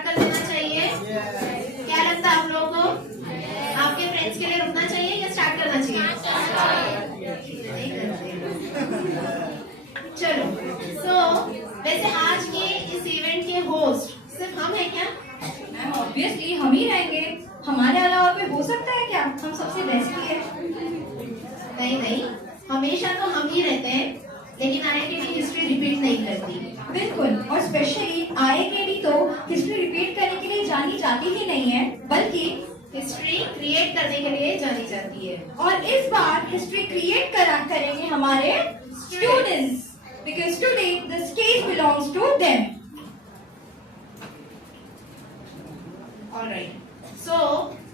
कर देना चाहिए। क्या लगता है आप लोगों को? आपके फ्रेंड्स के लिए रुकना चाहिए या स्टार्ट करना चाहिए? चलो, वैसे आज के इस इवेंट के होस्ट सिर्फ हम हैं क्या? मैम ऑब्वियसली हम ही रहेंगे, हमारे अलावा कोई हो सकता है क्या? हम सबसे बेस्ट ही है। नहीं, हमेशा तो हम ही रहते हैं, लेकिन IITD हिस्ट्री रिपीट नहीं करती। बिल्कुल, और स्पेशली IITD तो हिस्ट्री रिपीट करने के लिए जानी जाती ही नहीं है, बल्कि हिस्ट्री क्रिएट करने के लिए जानी जाती है। और इस बार हिस्ट्री क्रिएट करेंगे हमारे students, because today the stage belongs to them. Alright, so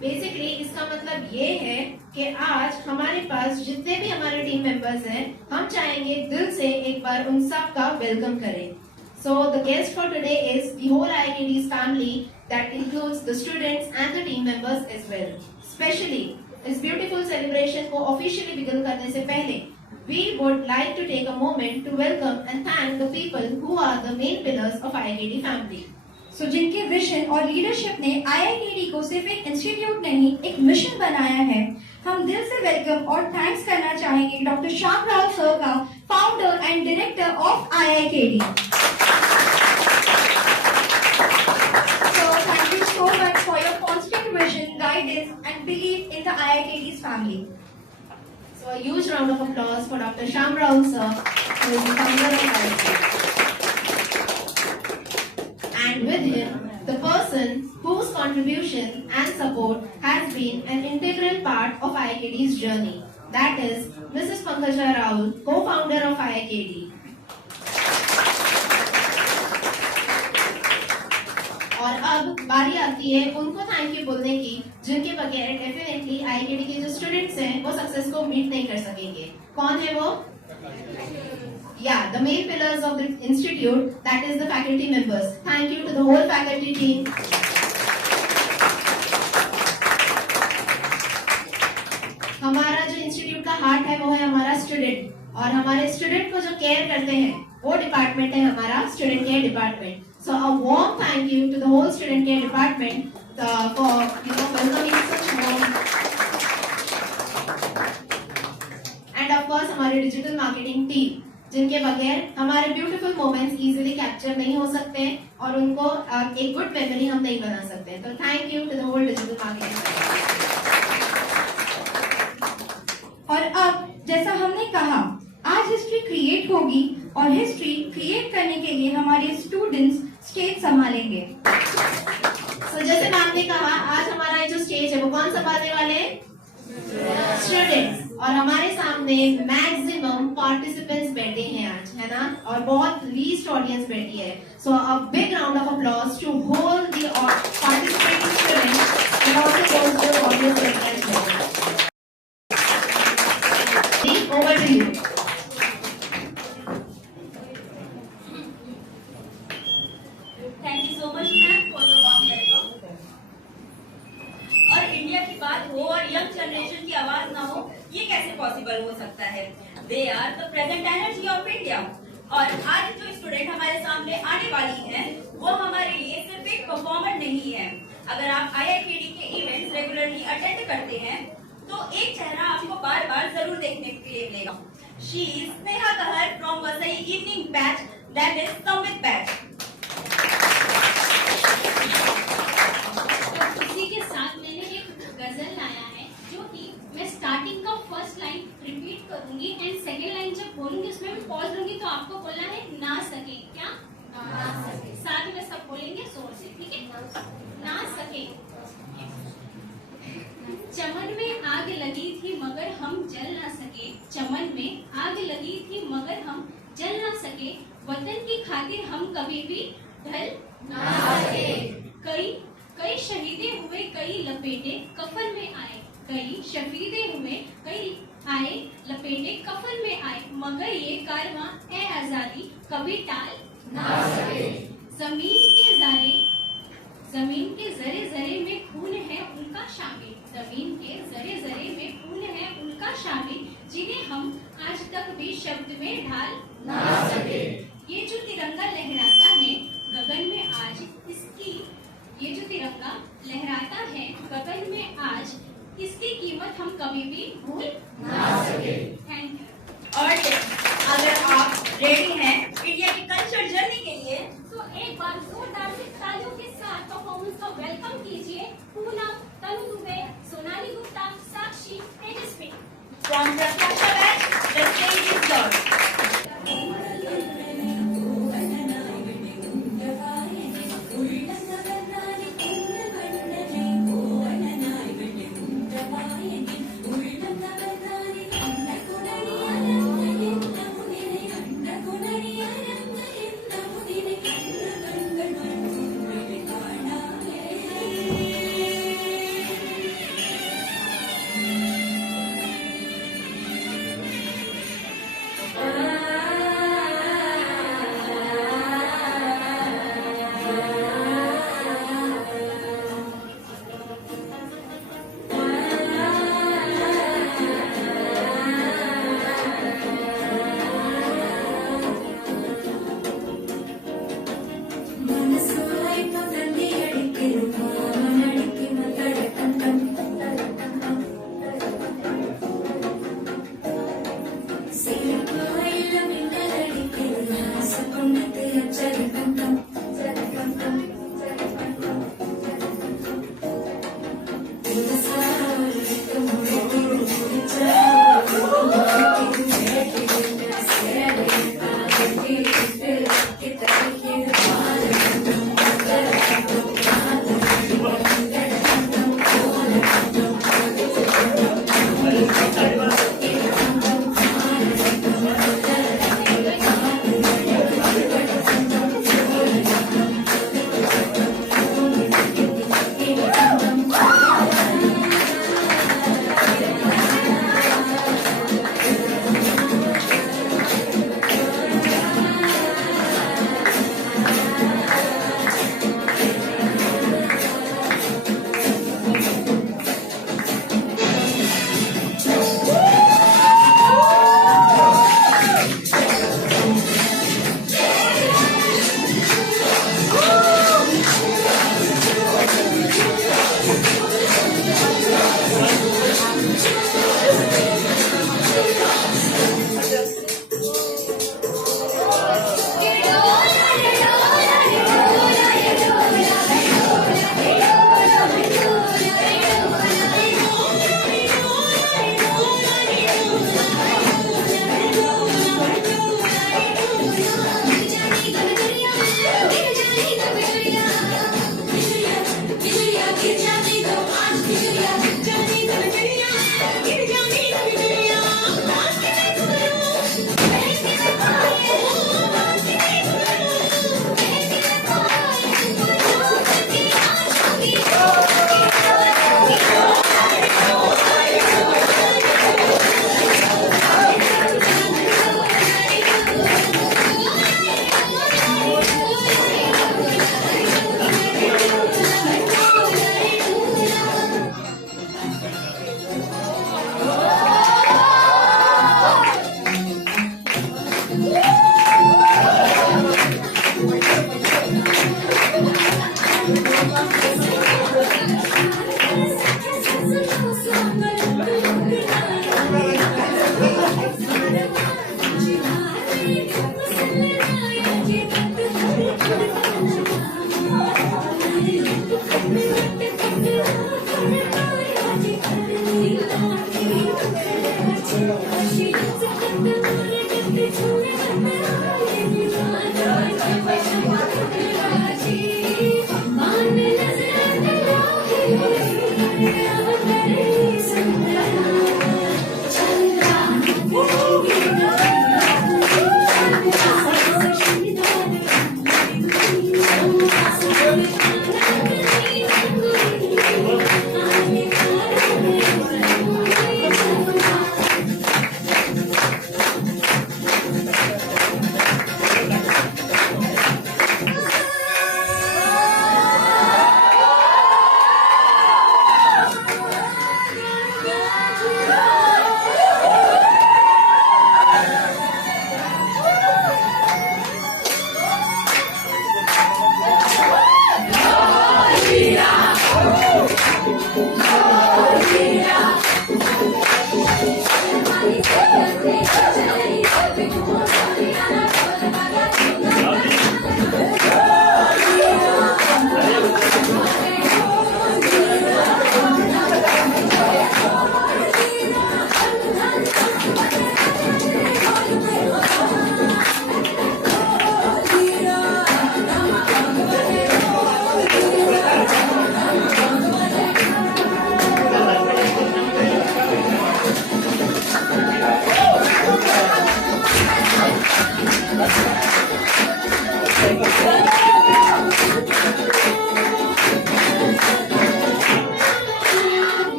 basically इसका मतलब ये है कि आज हमारे पास जितने भी हमारे टीम मेंबर्स हैं, हम चाहेंगे दिल से एक बार उन सब का वेलकम करें। So the guest for today is the whole IITD's family that includes the students and the team members as well. Especially इस beautiful celebration को officially begin करने से पहले, we would like to take a moment to welcome and thank the people who are the main pillars of IITD family. So जिनके vision और leadership ने IITD को सिर्फ एक इंस्टीट्यूट नहीं, एक मिशन बनाया है, हम दिल से वेलकम और थैंक्स करना चाहेंगे डॉक्टर श्याम राव सर का, founder and director of IITD। So much for your constant vision, guidance and belief in the IITD's family. So a huge round of applause for Dr. Shyam Rao sir, who is the founder of IITD. And with him, the person whose contribution and support has been an integral part of IITD's journey. That is Mrs. Pankaj Rao, co-founder of IITD. और अब बारी आती है उनको thank you बोलने की, जिनके बगैर डेफिनेटली IITD के जो स्टूडेंट्स हैं वो सक्सेस को मीट नहीं कर सकेंगे। कौन है वो? Yeah, the main pillars of the institute, that is the faculty members. Thank you to the whole faculty team. हमारा जो इंस्टीट्यूट का हार्ट है वो है हमारा स्टूडेंट, और हमारे स्टूडेंट को जो केयर करते हैं वो डिपार्टमेंट है हमारा student care department. So a warm thank you to the whole student care department for welcoming such warm. And of course हमारे डिजिटल मार्केटिंग टीम, जिनके बगैर हमारे ब्यूटीफुल मोमेंट्स इजीली कैप्चर नहीं हो सकते और उनको एक गुड मेमोरी हम नहीं बना सकते। तो thank you to the whole digital marketing. और अब जैसा हमने कहा, आज हिस्ट्री क्रिएट होगी और हिस्ट्री क्रिएट करने के लिए हमारे स्टूडेंट्स स्टेज संभालेंगे। So, जैसे मैम ने कहा, आज हमारा जो स्टेज है वो कौन संभालने वाले हैं? स्टूडेंट्स। और हमारे सामने मैक्सिमम पार्टिसिपेंट्स बैठे हैं आज, है ना, और बहुत लीस्ट ऑडियंस बैठी है। So a big round of applause to whole the participating students and also those audience बैठे। Over to you. Thank you so much ma'am for your warm welcome. और इंडिया की बात हो और यंग जनरेशन की आवाज ना हो, ये कैसे पॉसिबल हो सकता है? They are the present energy of India. और आज जो स्टूडेंट हमारे सामने आने वाली हैं, वो हमारे लिए सिर्फ एक परफॉर्मर नहीं है। अगर आप IITD के इवेंट्स रेगुलरली अटेंड करते हैं तो एक चेहरा आपको बार बार जरूर देखने के लिए मिलेगा। शी इज स्नेहा कहर from Vasai evening batch, that is Sambit batch. इसी के साथ मैंने एक गजल लाया है, जो कि मैं स्टार्टिंग का फर्स्ट लाइन रिपीट करूंगी एंड सेकेंड लाइन जब बोलूंगी उसमें मैं पॉज लूंगी, तो आपको बोलना है ना सके। क्या? ना सके। साथ में सब बोलेंगे जोर से, ठीक है? ना सके। चमन में आग लगी थी मगर हम जल ना सके, चमन में आग लगी थी मगर हम जल ना सके, वतन की खातिर हम कभी भी ढल ना सके। कई शहीदे हुए, कई लपेटे कफन में आए, कई शहीदे हुए, कई आए लपेटे कफन में आए, मगर ये कारवां ए आजादी कभी टाल ना सके। जमीन के जरे जरे में खून है उनका शामिल, जमीन के जरे जरे में खून है उनका शामिल, जिन्हें हम आज तक भी शब्द में ढाल ना सके। ये जो तिरंगा लहराता है गगन में आज, इसकी कभी भी भूल थैंक यू। और अगर आप रेडी हैं इंडिया की कल्चर जर्नी के लिए, तो एक बार जोरदार से तालियों के साथ परफॉर्मेंस का वेलकम कीजिए पूनम, तनु दुबे, सोनाली गुप्ता, साक्षी, तेजस्वी। फ्रॉम प्रत्याशा batch, the stage is yours. മനസ്സുമായി പകർന്നിയടിക്കരുമാ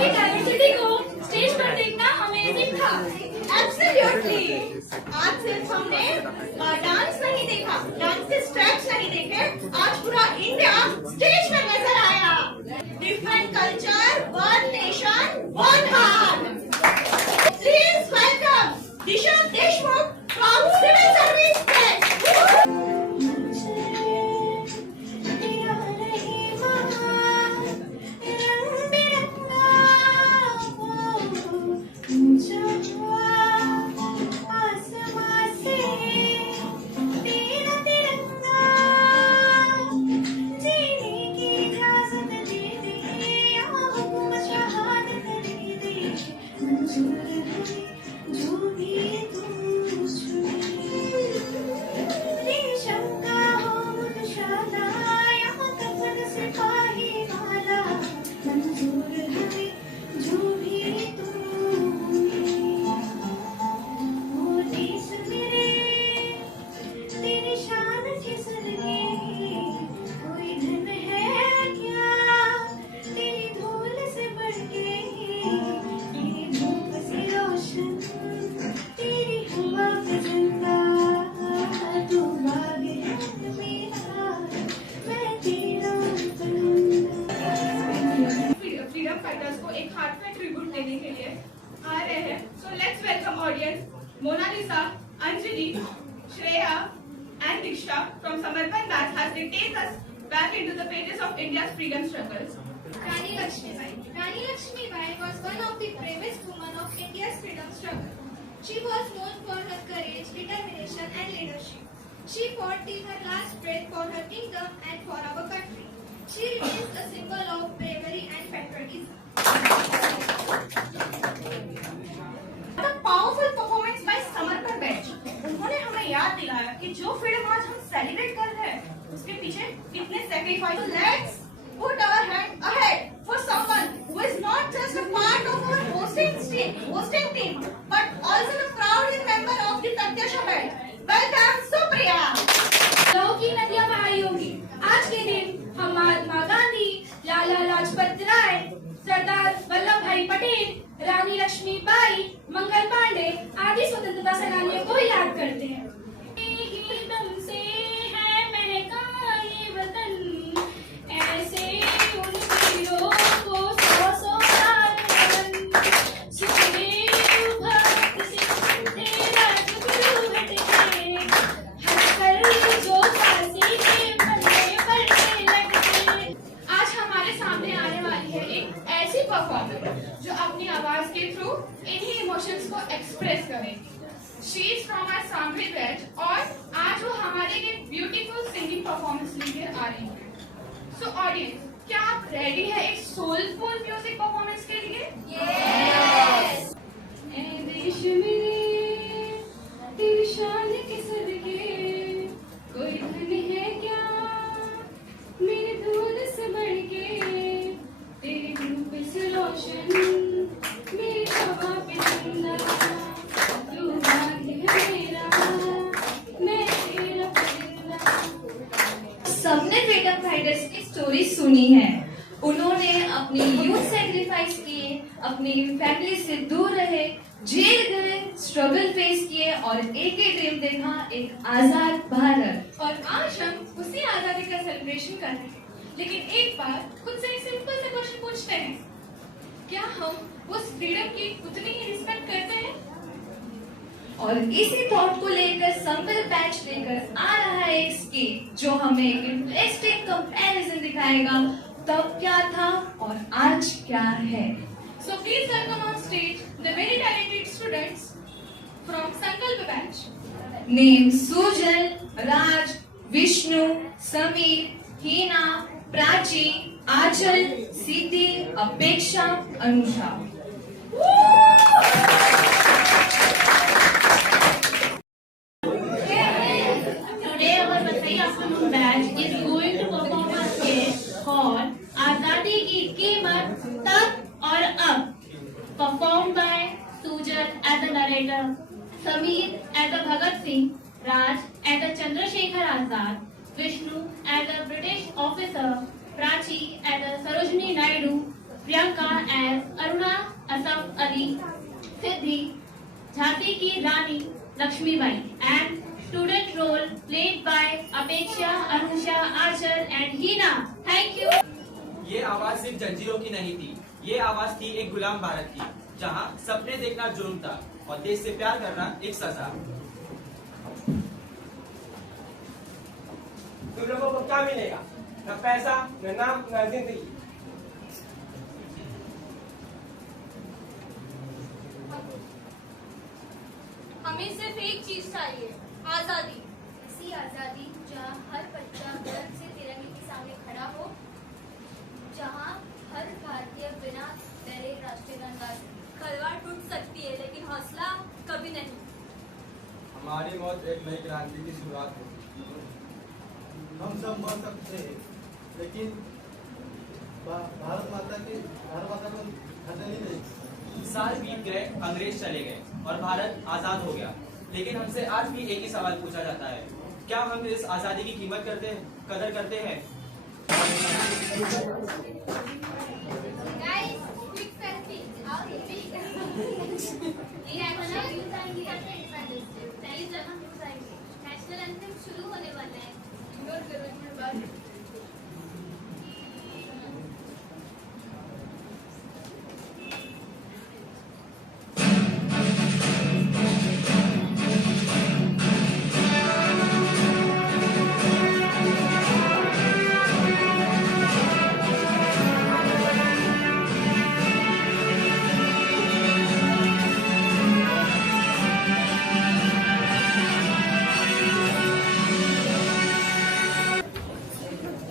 की डाइवर्सिटी को स्टेज पर देखना अमेजिंग था। एब्सोल्युटली। आज सिर्फ हमने डांस नहीं देखा, डांस के स्टेप्स नहीं देखे, आज पूरा इंडिया स्टेज पे नजर आया। Different culture, one nation, one heart. Please welcome Disha Deshmukh from civil service press. Freedom fighters को एक हार्टफेल ट्रिब्यूट देने के लिए आ रहे हैं। So let's welcome audience Monalisa, Anjali, Shreya and Diksha from Samarpan Bath as they take us back into the pages of India's freedom struggles. Rani Lakshmibai. Rani Lakshmibai was one of the bravest women of India's freedom struggle. She was known for her courage, determination and leadership. She fought till her last breath for her kingdom and for our country. She remains a symbol of bravery and patriotism. The powerful performance by समर्पण batch. उन्होंने हमें याद दिलाया कि जो freedom आज हम celebrate कर रहे हैं उसके पीछे कितने sacrifice. Let's put our hand ahead for someone who is not just a part of our hosting team but also the proud member of the Pratyasha batch. Welcome Supriya. लौ की नदियां बहाई होंगी। आज के दिन हम महात्मा गांधी, लाला लाजपत राय, सरदार वल्लभ भाई पटेल, रानी लक्ष्मीबाई, मंगल पांडे आदि स्वतंत्रता सेनानियों को याद करते हैं। एकदम से है महका ये वतन, ऐसे उन वीरों को सौ सौ साल नमन। सुखदेव भगत सिंह तेरा जुगनू हटके, हटकर जो फांसी के फंदे पर लटके। आज हमारे सामने आने वाली है एक ऐसी परफॉर्मर जो अपनी आवाज के थ्रू इन्हीं इमोशंस को एक्सप्रेस करेगी। She is from our Sambhavi batch और आज वो हमारे लिए ब्यूटीफुल सिंगिंग परफॉर्मेंस लेकर आ रही है। सो ऑडियंस, क्या आप रेडी है एक सोलफुल म्यूजिक परफॉर्मेंस के लिए? यस। ए देश मेरे तेरी शान के सदके, कोई धन है क्या मेरे धूल से बढ़ के, तेरे रूप से रोशन मेरी हवा पे जिंदा, तू भाग्य है मेरा, मैं तेरा परिंदा। सबने फ्रीडम फाइटर्स की स्टोरी सुनी है। उन्होंने अपनी यूथ सैक्रिफाइस किए, अपनी फैमिली से दूर रहे, जेल गए, स्ट्रगल फेस किए और एक ही ड्रीम देखा, एक आजाद भारत। और आज हम उसी आजादी का सेलिब्रेशन कर रहे हैं। लेकिन एक बार खुद से सिंपल सा क्वेश्चन पूछते हैं, क्या हम उस फ्रीडम की उतनी ही रिस्पेक्ट करते हैं? और इसी थॉट को लेकर संबल बैच लेकर आ रहा है एक स्किट जो हमें एक इंटरेस्टिंग कंपैरिजन दिखाएगा, तब क्या था और आज क्या है। So please welcome on stage the very talented students from Sankalp batch. Name Sujal, Raj, Vishnu, Sameer, Hina, Prachi, Achal, Siddhi, Apeksha, Anusha. Today our Vasai afternoon batch is going to perform a skit called आजादी की कीमत तब और अब, performed by Sujal as the narrator, Sameer as the Bhagat Singh, Raj as the Chandrasekhar Azad, Vishnu as the British officer, Prachi as the Sarojini Naidu, Priyanka as Aruna Jhansi की रानी Lakshmibai and student role played by Apeksha, Anusha, Achal and Hina. Thank you. ये आवाज सिर्फ जंजीरों की नहीं थी, ये आवाज थी एक गुलाम भारत की, जहाँ सपने देखना जुर्म था और देश से प्यार करना एक सजा। तुम लोगों को क्या मिलेगा? न पैसा, न नाम, न जिंदगी। हमें सिर्फ एक चीज चाहिए, आजादी। ऐसी आजादी जहाँ हर बच्चा गर्व से तिरंगे के सामने खड़ा हो, जहाँ हर भारतीय बिना डरे राष्ट्रीय गान गा सके। तलवार टूट सकती है लेकिन हौसला कभी नहीं। हमारी मौत एक नई क्रांति की शुरुआत होगी। हम सब मर सकते हैं, लेकिन भारत माता को खतरनी नहीं। साल बीत गए, अंग्रेज चले गए और भारत आजाद हो गया, लेकिन हमसे आज भी एक ही सवाल पूछा जाता है, क्या हम इस आजादी की कदर करते हैं? Guys, quick selfie. How do we? National anthem शुरू होने वाला है। नोट करो एक मिनट बाद।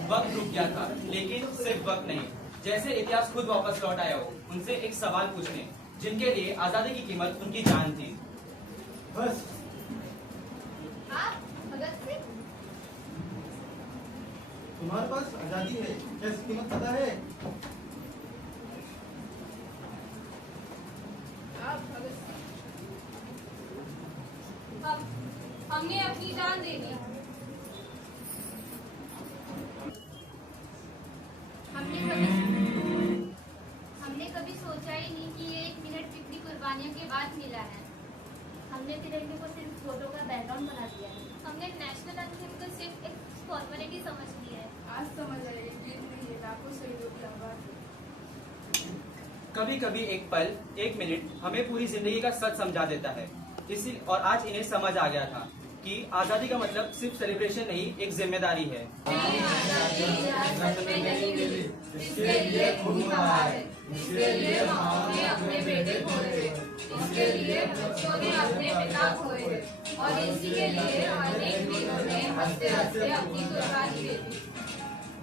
वक्त रुक गया था, लेकिन सिर्फ वक्त नहीं, जैसे इतिहास खुद वापस लौट आया हो, उनसे एक सवाल पूछने जिनके लिए आजादी की कीमत उनकी जान थी। बस आप भगत सिंह? तुम्हारे पास आजादी है, क्या इसकी कीमत पता है? आप भगत सिंह? हमने अपनी जान दे दी। हमने कभी सोचा ही नहीं कि ये 1 मिनट कितनी कुर्बानियों के बाद मिला है। हमने तिरंगे को सिर्फ फोटो का बैकग्राउंड बना दिया है। हमने नेशनल एंथम को सिर्फ एक फॉर्मेलिटी समझ लिया है। आज समझ आए जीत नहीं है, लाखों शहीदों की आवाज। कभी कभी एक पल, एक मिनट हमें पूरी जिंदगी का सच समझा देता है। और आज इन्हें समझ आ गया था कि आजादी का मतलब सिर्फ सेलिब्रेशन नहीं, एक जिम्मेदारी है। इसके लिए खून बहा है, इसके लिए माँओं ने अपने बेटे खोए हैं, इसके लिए बच्चों ने अपने पिता खोए हैं और इसी के लिए अनेक वीरों ने हंसते हंसते अपनी कुर्बानी दे दी।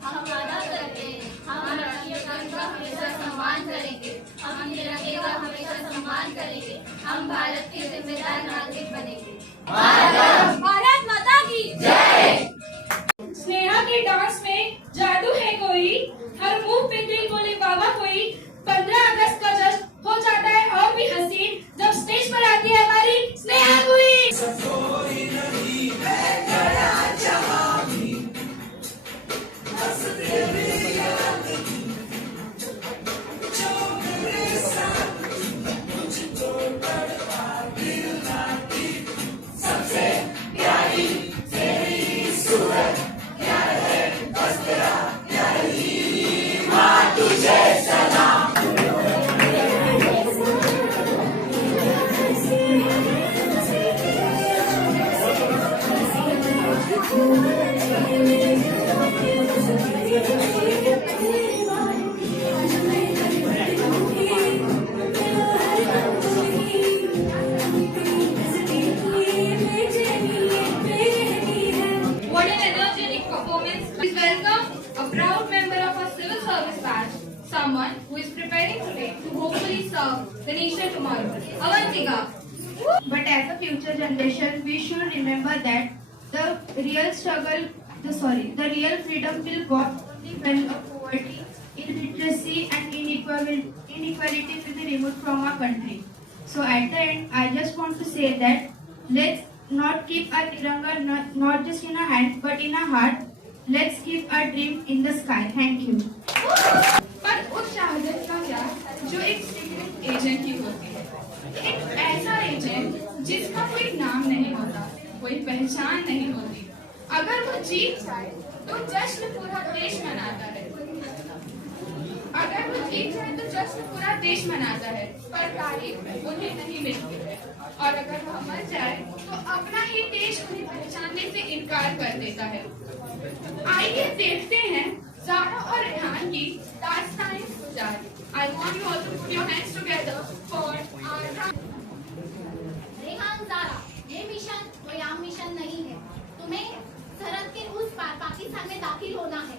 हम वादा करते हैं, हम राष्ट्रीय गान का हमेशा सम्मान करेंगे, हम तिरंगे का हमेशा सम्मान करेंगे, हम भारत के जिम्मेदार नागरिक बनेंगे। भारत माता की जय। स्नेहा के डांस में जादू है कोई, हर मुंह पे दिल बोले बाबा कोई। 15 अगस्त का जश्न हो जाता है और भी हसीन जब स्टेज पर आती है हमारी स्नेहा कोई। Someone who is preparing today to hopefully serve the nation tomorrow. Avantika. But as a future generation, we should remember that the real freedom will go only when poverty, illiteracy, and inequality will be removed from our country. So at the end, I just want to say that let's not keep our tiranga not just in our hand but in our heart. Let's keep our dream in the sky. Thank you. पर उस शहादत का क्या जो एक secret agent की होती है। एक ऐसा रीजन जिसका कोई नाम नहीं होता, कोई पहचान नहीं होती। अगर वो जीत जाए तो जश्न पूरा देश मनाता है। अगर वो जीत जाए तो जश्न पूरा देश मनाता है, पर तारीफ उन्हें नहीं मिलती है। और अगर वह मर जाए तो अपना ही देश उन्हें पहचानने से इनकार कर देता है। आइए देखते हैं ज़ारा और रेहान की दास्तान गुजारी। I want you all to put your hands together for our Rehan, Zaara, ये मिशन कोई आम मिशन नहीं है। तुम्हें सरहद के उस पार पाकिस्तान में दाखिल होना है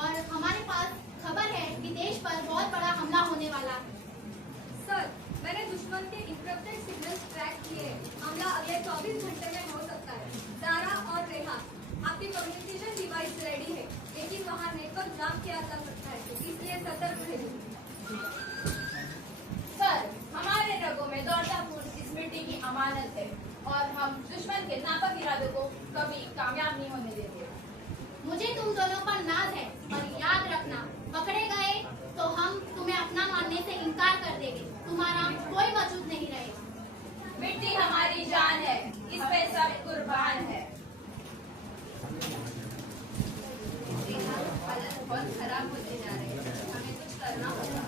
और हमारे पास खबर है कि देश पर बहुत बड़ा हमला होने वाला है। सर, मैंने दुश्मन के इंक्रिप्टेड सिग्नल्स ट्रैक किए। हमला अगले 24 घंटे में हो सकता है। ज़ारा और रेहान, आपकी कम्युनिकेशन डिवाइस रेडी है, लेकिन वहाँ नेटवर्क जाम किया जा सकता है, इसलिए सतर्क रहिए। सर, हमारे रगों में दौड़ता खून इस मिट्टी की अमानत है और हम दुश्मन के नापाक इरादों को कभी कामयाब नहीं होने देंगे। मुझे तुम दोनों पर नाज है, पर याद रखना, पकड़े गए तो हम तुम्हें अपना मानने से इनकार कर देंगे। तुम्हारा कोई वजूद नहीं रहेगा। मिट्टी हमारी जान है, इस पे सब कुर्बान है। हालत बहुत खराब होते जा रहे हैं, हमें कुछ करना होगा।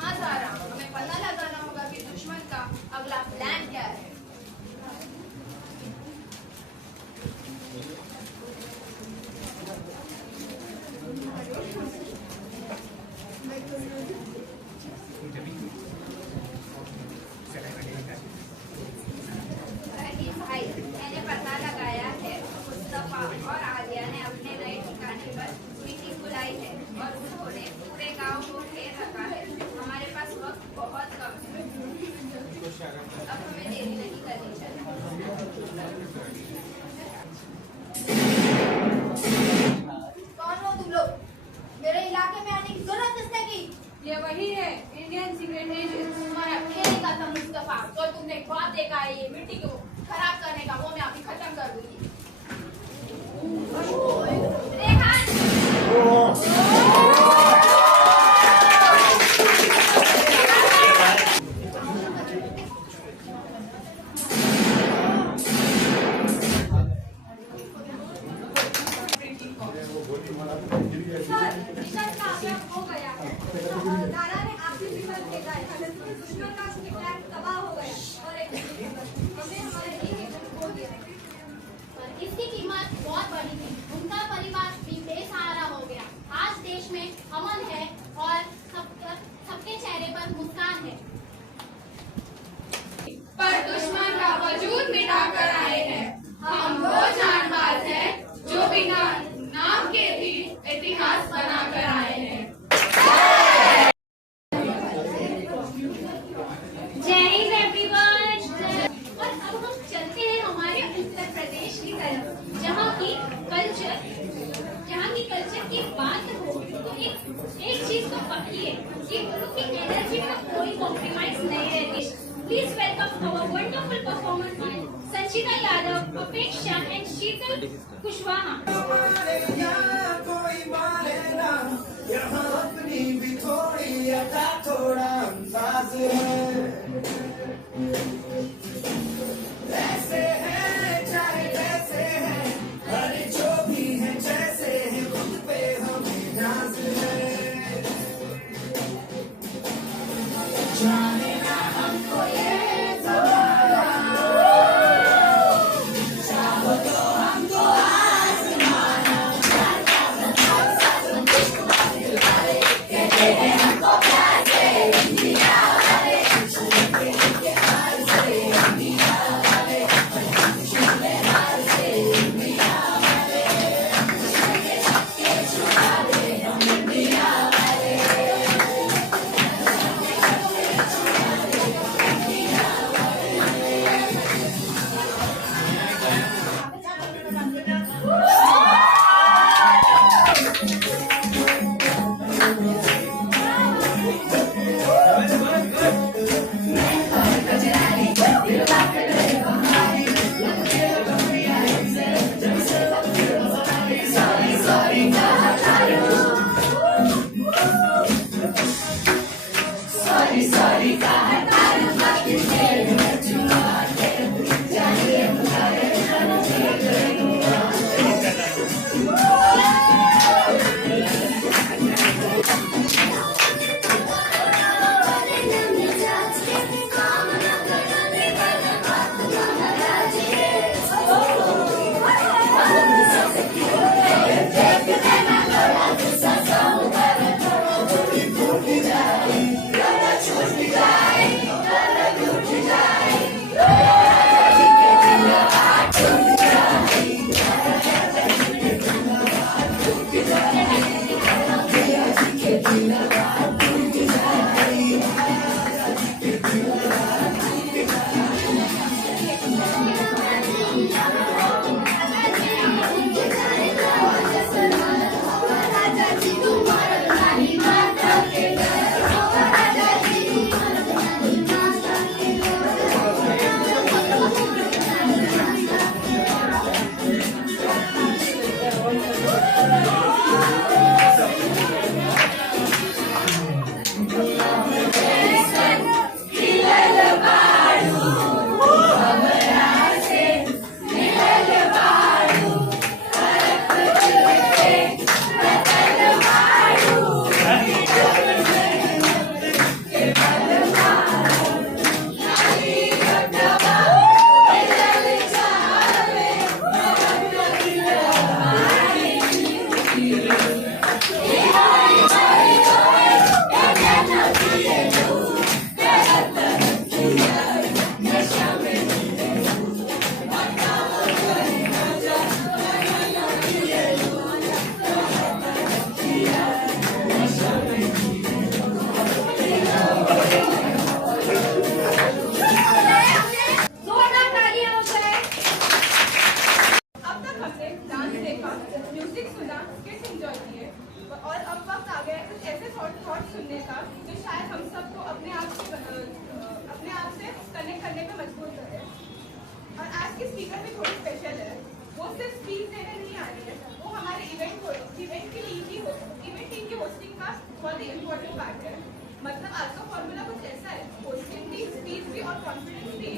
हाँ ज़ारा, हमें पता लगाना होगा कि दुश्मन का अगला प्लान क्या है। भाई, मैंने पता लगाया है, मुस्तफा और आलिया ने अपने नए ठिकाने पर मीटिंग बुलाई है और उन्होंने पूरे गांव को घेर रखा है। हमारे पास वक्त बहुत कम है, अब हमें देरी नहीं करनी चाहिए। कौन हो तुम लोग? मेरे इलाके में आने की जरूरत किसने की? ये वही है, इंडियन सीक्रेट एजेंसी। तुम्हारा खेल का था मुस्तफा, तो तुमने ख्वाब देखा है ये मिट्टी को खराब करने का, वो मैं अभी खत्म कर दूंगी। सर, मिशन कामयाब हो गया है। ज़ारा ने आखिरी विकल्प देखा है, दुश्मन का प्लान तबाह हो गया और हमें हमारे एक एजेंट खो दिया है। पर इसकी कीमत बहुत बड़ी थी। उनका परिवार भी बेसहारा हो गया। आज देश में अमन है और सबके चेहरे पर मुस्कान है। पर दुश्मन का वजूद मिटा कर आए हैं। हम वो जानबाज हैं जो बिना नाम के भी इतिहास बना कर आए हैं। जय हिंद एवरीवन। और अब हम चलते हैं हमारे उत्तर प्रदेश की तरफ, जहाँ की कल्चर की बात हो तो एक चीज तो पक्की है कि उन की एनर्जी में कोई कॉम्प्रोमाइज नहीं रहती। Please welcome our wonderful performer Sanchita Yadav, Apeksha and शीतल कुशवाहा। अपनी भी थोड़ी अदा थोड़ा अंदाज है, ऐसे हैं चाहे जैसे हैं, अरे जो भी है जैसे है, खुद पे हमें नाज है। जाने ना हमको ये जमाना, चाहो तो हमको आसमाना, कहते हैं हमको प्यार से इंडिया वाले, के हाल से इंडिया वाले, के हाल से इंडिया वाले, के छुपा दे हम इंडिया वाले। Sorry, sorry, सिर्फ स्पीच देने नहीं आ रही है, वो हमारे इवेंट की इवेंट टीम की होस्टिंग का बहुत ही इम्पोर्टेंट पार्ट है। मतलब आज का फॉर्मूला कुछ ऐसा है, होस्टिंग भी, स्पीच भी और कॉन्फिडेंस भी,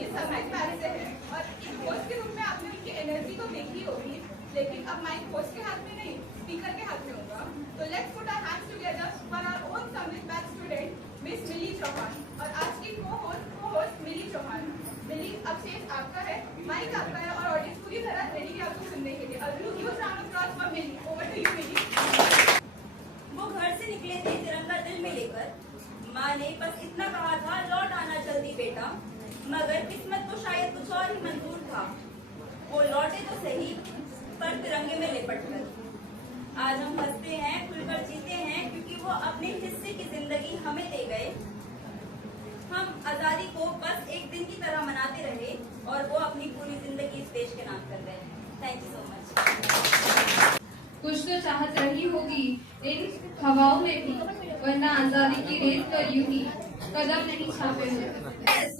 ये सब माइक पैर से है। और एक होस्ट के रूप में आपने उनकी एनर्जी तो देखी होगी, लेकिन अब माइक होस्ट के हाथ में नहीं, स्पीकर के हाथ में होगा। तो let's put our hands together for our own Samvet batch student miss Mili Chauhan और आज की को-होस्ट मिली चौहान। मिली, अब स्टेज आपका है, माइक आपका है और ऑडियंस पूरी तरह रेडी है आपको सुनने के लिए। Huge round of applause for Mili. Over to you Mili. वो घर से निकले थे तिरंगा दिल में लेकर, माँ ने बस इतना कहा था, लौट आना जल्दी बेटा, मगर किस्मत को शायद कुछ और ही मंजूर था। वो लौटे तो सही, पर तिरंगे में लिपट कर। आज हम हंसते हैं, खुलकर जीते हैं, क्योंकि वो अपने हिस्से की जिंदगी हमें दे गए। हम आजादी को बस एक दिन की तरह मनाते रहे और वो अपनी पूरी जिंदगी इस देश के नाम कर गए। Thank you so much. कुछ तो चाहत रही होगी इन हवाओं में भी, वरना आजादी की रेत पर यूं ही कदम नहीं छापे होते।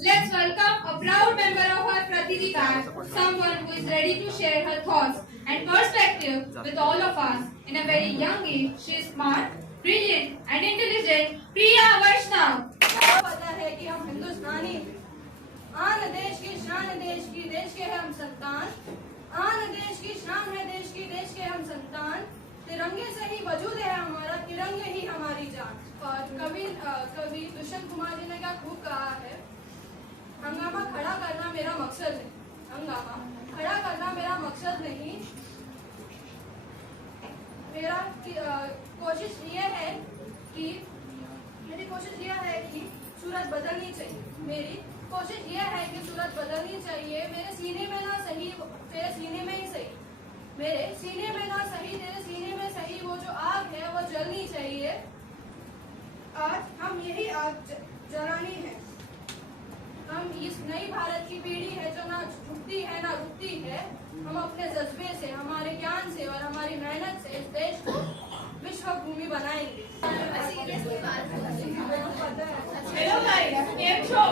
Let's welcome a proud member of our Pratiti Band, someone who is ready to share her thoughts and perspective with all of us. In a very young age, she is smart, brilliant and intelligent. Priya Vaishnav. पता है कि हम हिंदुस्तानी, आन देश की शान, देश के हम संतान, आन देश की शान है, देश के हम संतान। तिरंगे से ही वजूद है हमारा, तिरंगे ही हमारी जान। और कवि दुष्यंत कुमार जी ने क्या खूब कहा है, हंगामा खड़ा करना मेरा मकसद है, हंगामा खड़ा करना मेरा मकसद नहीं। मेरा कोशिश ये है कि मेरी कोशिश यह है कि सूरत बदलनी चाहिए। मेरी कोशिश यह है कि सूरत बदलनी चाहिए। मेरे सीने में ना सही, तेरे सीने में ही सही, मेरे सीने में ना सही, तेरे सीने में सही, वो जो आग है वो जलनी चाहिए। आज हम यही आग जलानी है। हम इस नई भारत की पीढ़ी है जो ना झुकती है ना रुकती है। हम अपने जज्बे से, हमारे ज्ञान से और हमारी मेहनत से इस देश को विश्व भूमि बनाएंगे। हेलो गाइस, केम छो?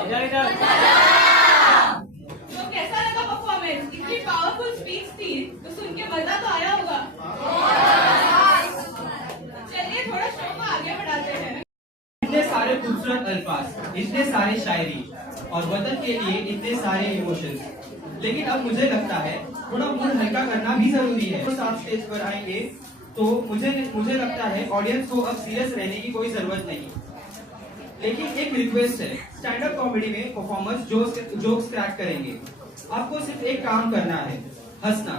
तो कैसा लगा परफॉर्मेंस? इतनी पावरफुल स्पीच थी, तो सुन के मजा तो आया होगा। चलिए थोड़ा शो को आगे बढ़ाते हैं। इतने सारे खूबसूरत अल्फाज, इतने सारे शायरी और वतन के लिए इतने सारे इमोशंस, लेकिन अब मुझे लगता है थोड़ा मूड हल्का करना भी जरूरी है। तो साथ स्टेज पर आएंगे तो मुझे लगता है ऑडियंस को अब सीरियस रहने की कोई जरूरत नहीं। लेकिन एक रिक्वेस्ट है, स्टैंड अप कॉमेडी में परफॉर्मर्स जोक्स क्रैक करेंगे। आपको सिर्फ एक काम करना है, हंसना।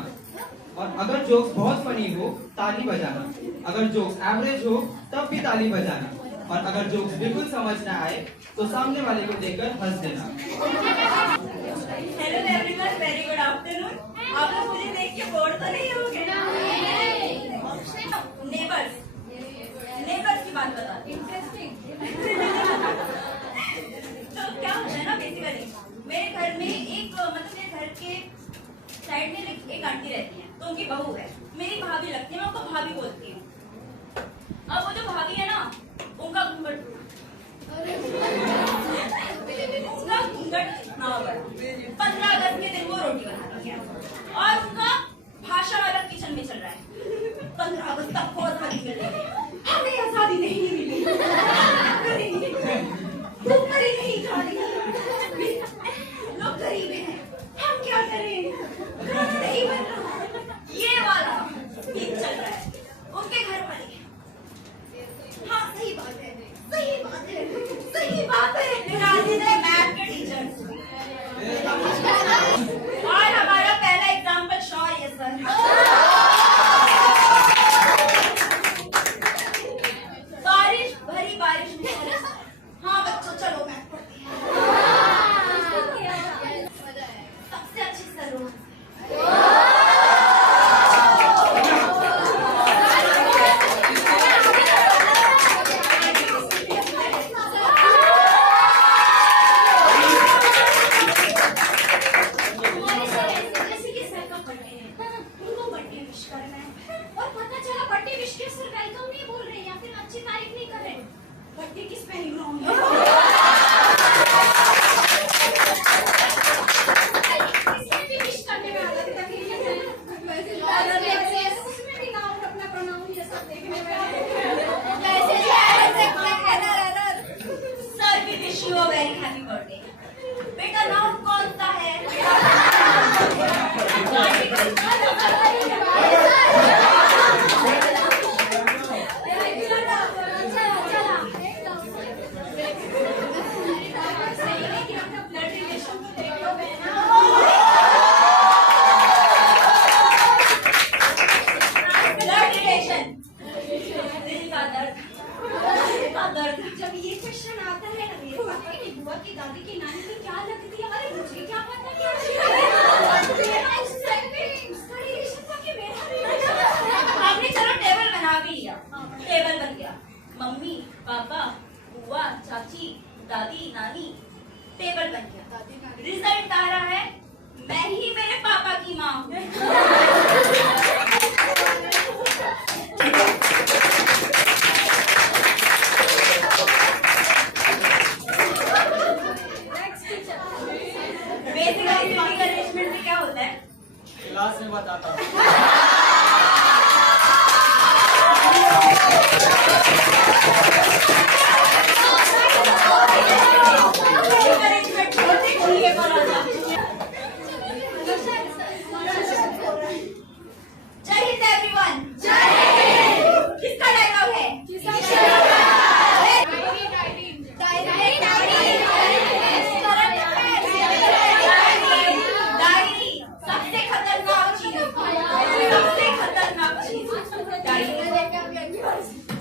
और अगर जोक्स बहुत फनी हो ताली बजाना, अगर जोक्स एवरेज हो तब भी ताली बजाना, और अगर जोक्स बिल्कुल समझ ना आए तो सामने वाले को देखकर हंस देना। Hello everyone, very good afternoon. आप लोग मुझे देख के बोर तो नहीं हो गए? नेबर्स की बात बता। इंटरेस्टिंग। तो क्या होता है ना, बेसिकली मेरे घर में मेरे घर के साइड में एक आंटी रहती है, तो उनकी बहू है, मेरी भाभी लगती है, मैं उनको भाभी बोलती हूँ। अब वो जो भाभी है ना, उनका घूंघट इतना बड़ा, 15 अगस्त के दिन वो रोटी बनाती है और उनका भाषा वाला किचन में चल रहा है। 15 अगस्त तक को आजादी मिल रही है, हमें आजादी नहीं मिली, भूखमरी नहीं खा रही, लोग गरीब हैं, हम क्या करें, खाना नहीं बन रहा, ये वाला चल रहा है। उनके वेरी हैप्पी बर्थडे। बेटा नाम कौन सा है? जब ये क्वेश्चन आता है ना मेरे पापा की बुआ की दादी की नानी की क्या लगती है, अरे मुझे क्या पता क्या आपने चलो टेबल बना भी लिया, टेबल बन गया। मम्मी पापा बुआ चाची दादी नानी, टेबल बन गया। रिजल्ट आ रहा है मैं ही मेरे पापा की माँ हूँ। बेसिकली अरेंजमेंट में क्या होता है? क्लास में बताता हूँ। अरेंजमेंट होते चाहिए बोला था। जय हिंद एवरीवन। जय हिंद। किसका डायलॉग है? डायरी सबसे खतरनाक चीज, सबसे खतरनाक चीज डायरी।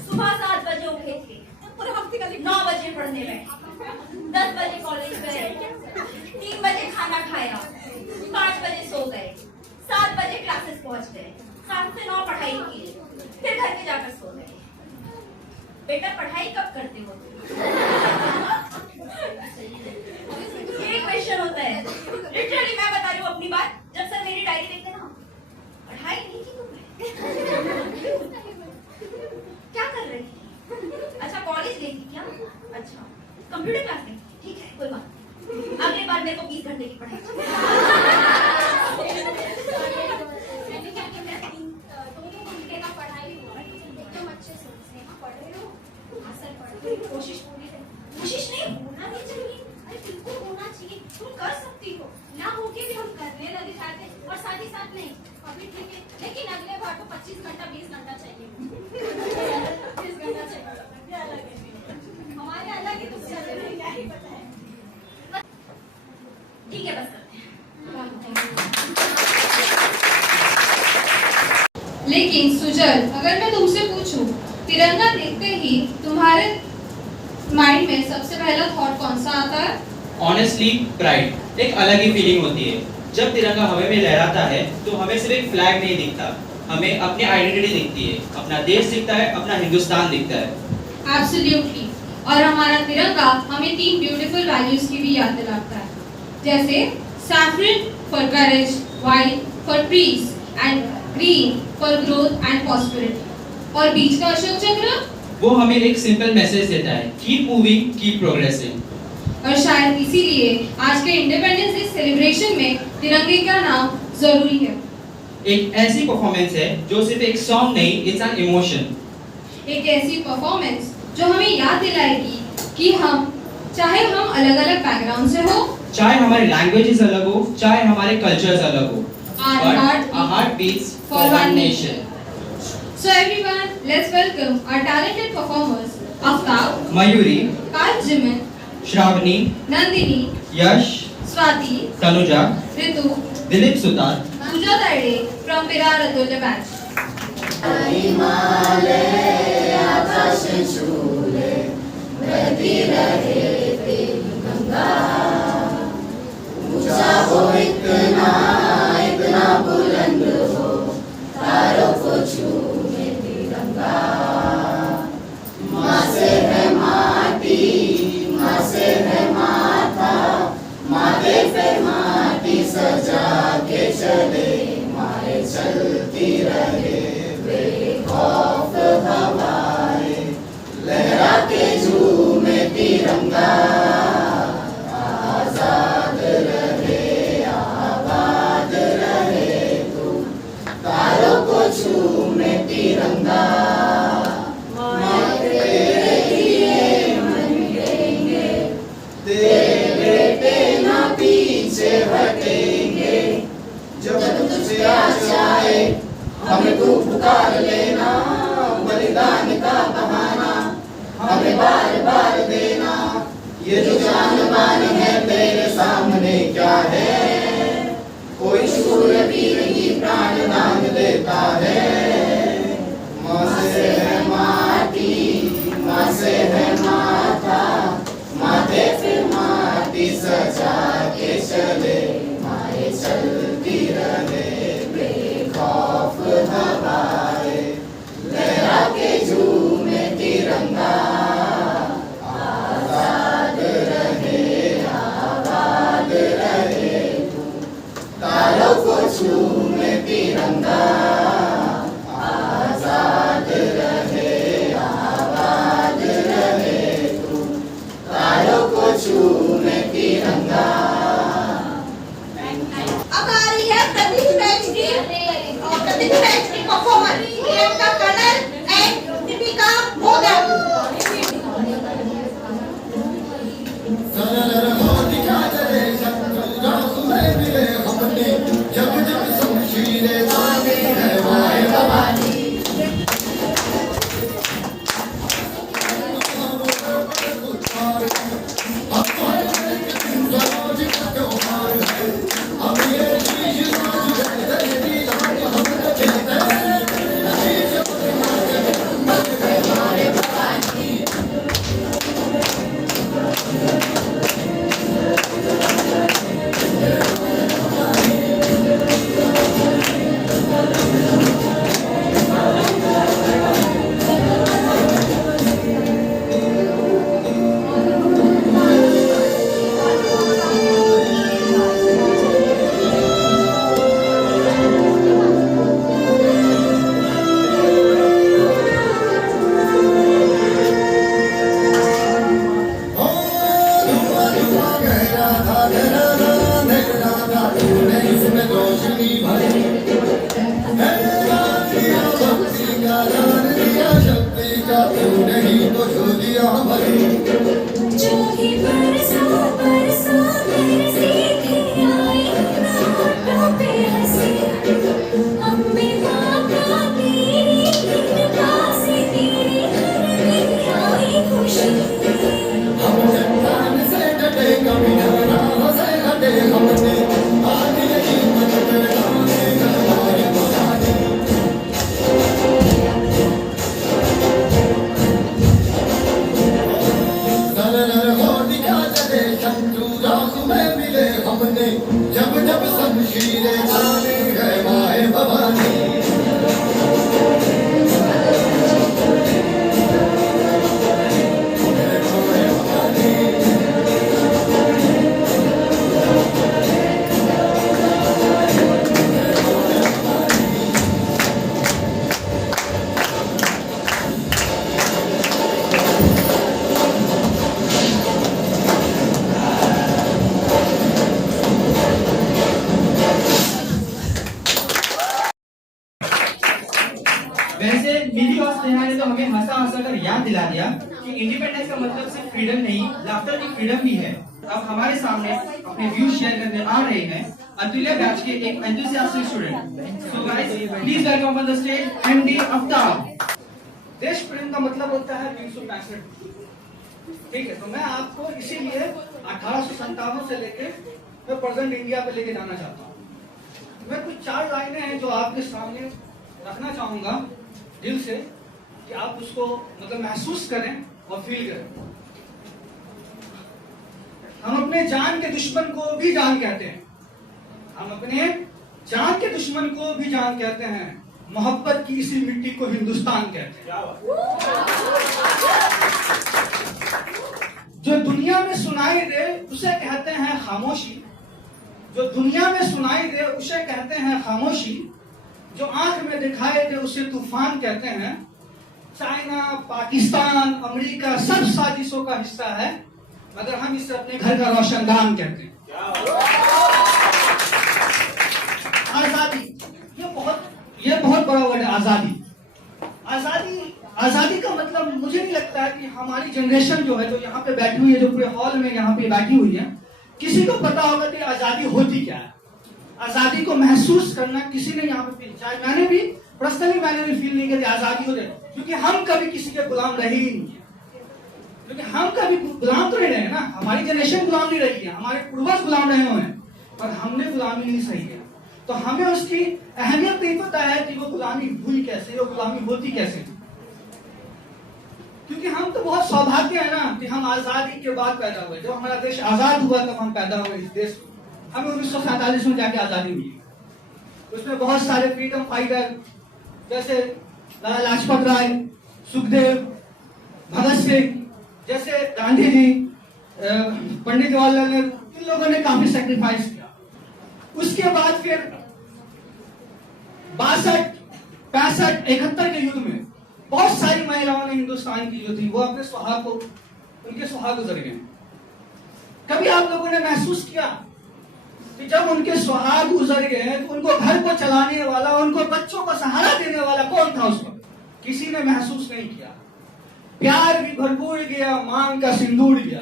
सुबह 7 बजे उठे थे, 9 बजे पढ़ने बैठे, 10 बजे कॉलेज गए, 3 बजे खाना खाया, 5 बजे सो गए, 7 बजे क्लासेस पहुंच गए, 7 से 9 पढ़ाई की, फिर घर पे जाकर सो गए। बेटा पढ़ाई कब करते हो? ये क्वेश्चन होता है। लिटरली मैं बता रही हूँ अपनी बात, जब सर मेरी डायरी देखते ना, पढ़ाई नहीं की तुमने? क्या कर रही थी? अच्छा कॉलेज गई थी क्या? अच्छा कंप्यूटर क्लास में, ठीक है कोई बात नहीं। अगली बार मेरे को 20 घंटे की पढ़ाई। कोशिश नहीं होना भी चाहिए, अरे बिल्कुल होना चाहिए, तुम कर सकती हो, ना होके भी हम करने लगे जाते और साथ ही साथ नहीं अभी ठीक है, लेकिन अगले बार तो 25 घंटा 20 घंटा चाहिए। 20 घंटा चाहिए, हमारे अलग ही तुम चल रहे क्या ही पता है। ठीक है बस करते हैं। लेकिन सुजल, अगर मैं तुमसे पूछूं, तिरंगा देखते ही तुम्हारे माइंड में सबसे पहला थॉट कौन सा आता है? Honestly pride. एक अलग ही फीलिंग होती है जब तिरंगा हवा में लहराता है, तो हमें सिर्फ एक फ्लैग नहीं दिखता, हमें अपनी आइडेंटिटी दिखती है, अपना देश दिखता है, अपना हिंदुस्तान दिखता है। एब्सोल्युटली। और हमारा तिरंगा हमें 3 ब्यूटीफुल वैल्यूज की भी याद दिलाता है, जैसे saffron for courage, white for piece and green for growth and prosperity. और बीच का अशोक चक्र, वो हमें एक सिंपल मैसेज देता है, कीप मूविंग कीप प्रोग्रेसिंग। और शायद इसीलिए आज के इंडिपेंडेंस डे सेलिब्रेशन में तिरंगे का नाम जरूरी है। एक ऐसी परफॉर्मेंस है जो सिर्फ एक सॉन्ग नहीं, इट्स एन इमोशन। एक ऐसी परफॉर्मेंस जो हमें याद दिलाएगी कि चाहे हम अलग-अलग बैकग्राउंड से हो, चाहे हमारे लैंग्वेजेस अलग हो, चाहे हमारे कल्चर्स अलग हो, our heart beats for one nation. So everyone, let's welcome our talented performers, Aftab, Mayuri, Jimin, Shravani, Nandini, Yash, Swati, Tanuja, Ritu, Dilip Sutar, Pooja Dade from Virar Atulya Batch. तेरे उतार लेना, बलिदान का बहाना हमें बार बार देना। ये जो जान मान है तेरे सामने क्या है, कोई शूरवीर ही प्राण दान देता है। माँ से है माटी, माँ से है माथा, माथे पे माटी सजा के चले, माए चलती रहे बेखौफ हवाएं, लहरा के झूमे तिरंगा, आजाद रहे आबाद रहे तू, तारों को झूमे तिरंगा, आजाद रहे आबाद रहे तू, तारों को झूमे तिरंगा। अब आ रही है प्रतीक बैच की और प्रतीक बैच की परफॉर्मेंस प्रियंका कनल एंड दीपिका मोदक। जब जब शमशीरें ताने है माए भवानी, जब जब शमशीरें ताने है माए भवानी। वैसे मिली और स्नेहा ने तो हमें हंसा हंसा कर याद दिला दिया कि इंडिपेंडेंस का मतलब सिर्फ फ्रीडम नहीं, लाफ्टर की फ्रीडम भी है। अब हमारे सामने अपने व्यूज शेयर करने आ रहे हैं अतुल्य बैच के एक enthusiastic student. So guys please welcome on the stage MD Aftab. देश प्रेम का मतलब होता है 365। ठीक है, तो मैं आपको इसीलिए 1857 से लेके मैं प्रेजेंट इंडिया पे लेके जाना चाहता हूँ। मैं कुछ 4 लाइनें हैं जो आपके सामने रखना चाहूंगा दिल से, कि आप उसको मतलब महसूस करें और फील करें। हम अपने जान के दुश्मन को भी जान कहते हैं, हम अपने जान के दुश्मन को भी जान कहते हैं, मोहब्बत की इसी मिट्टी को हिंदुस्तान कहते हैं। जो दुनिया में सुनाई दे उसे कहते हैं खामोशी, जो दुनिया में सुनाई दे उसे कहते हैं खामोशी, जो आंख में दिखाई दे उसे तूफान कहते हैं। चाइना, पाकिस्तान, अमेरिका सब साजिशों का हिस्सा है, मगर हम इसे अपने घर का रोशनदान कहते हैं। आजादी, ये बहुत बड़ा वर्ड है। आजादी का मतलब मुझे नहीं लगता है कि हमारी जनरेशन जो है, जो यहाँ पे बैठी हुई है, जो पूरे हॉल में यहाँ पे बैठी हुई है, किसी को पता होगा कि आजादी होती क्या है। आजादी को महसूस करना किसी ने यहाँ पे, चाहे मैंने भी पर्सनली मैंने भी फील नहीं किया कि आजादी हो जाए, क्योंकि हम कभी किसी के गुलाम रहे ही नहीं, क्योंकि हम कभी गुलाम तो नहीं रहे ना, हमारी जनरेशन गुलाम नहीं रही है, हमारे पूर्वज गुलाम रहे हुए हैं, पर हमने गुलामी नहीं सही है। तो हमें उसकी अहमियत नहीं पता है कि वो गुलामी हुई कैसे, वो गुलामी होती कैसे। क्योंकि हम तो बहुत सौभाग्य है ना कि हम आजादी के बाद पैदा हुए। जब हमारा देश आजाद हुआ तब हम पैदा हुए इस देश में। हमें 1947 में जाके आजादी मिली। उसमें बहुत सारे फ्रीडम फाइटर जैसे लाला लाजपत राय, सुखदेव, भगत सिंह जैसे गांधी जी, पंडित जवाहरलाल नेहरू, इन लोगों ने काफी सेक्रीफाइस किया। उसके बाद फिर 62, 65, 71 के युद्ध में बहुत सारी महिलाओं ने हिंदुस्तान की जो थी वो अपने सुहाग को, उनके सुहाग गुजर गए। कभी आप लोगों ने महसूस किया कि जब उनके सुहाग गुजर गए तो उनको घर को चलाने वाला, उनको बच्चों को सहारा देने वाला कौन था उस वक्त? किसी ने महसूस नहीं किया। प्यार भी भरपूर गया, मांग का सिंदूर गया।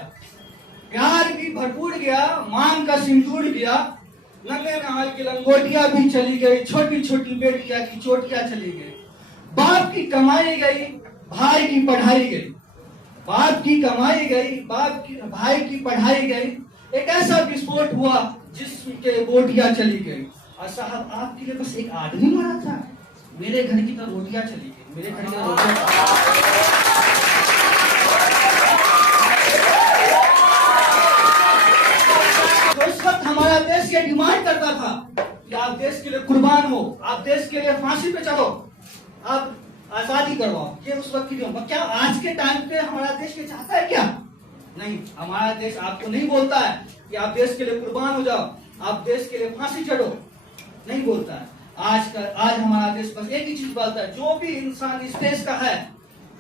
प्यार भी भरपूर गया, मांग का सिंदूर गया। नंगे नहाल की लंगोटियां भी चली गई, छोटी छोटी बेटियां की चोटियां चली गई। बाप की कमाई गई, भाई की पढ़ाई गई। बाप की कमाई गई, भाई की पढ़ाई गई। एक ऐसा विस्फोट हुआ जिसके बोटियां चली गई। और साहब आपके लिए बस एक आदमी मरा था, मेरे घर की तो रोटियां चली गई, मेरे घर की रोटियां। तो इस वक्त हमारा देश ये डिमांड करता था कि आप देश के लिए कुर्बान हो, आप देश के लिए फांसी पे चढ़ो, आप आजादी करवाओ। ये उस वक्त की क्या आज के टाइम पे हमारा देश ये चाहता है क्या? नहीं, हमारा देश आपको नहीं बोलता है कि आप देश के लिए कुर्बान हो जाओ, आप देश के लिए फांसी चढ़ो, नहीं बोलता है। आज हमारा देश बस एक ही चीज बोलता है, जो भी इंसान इस देश का है,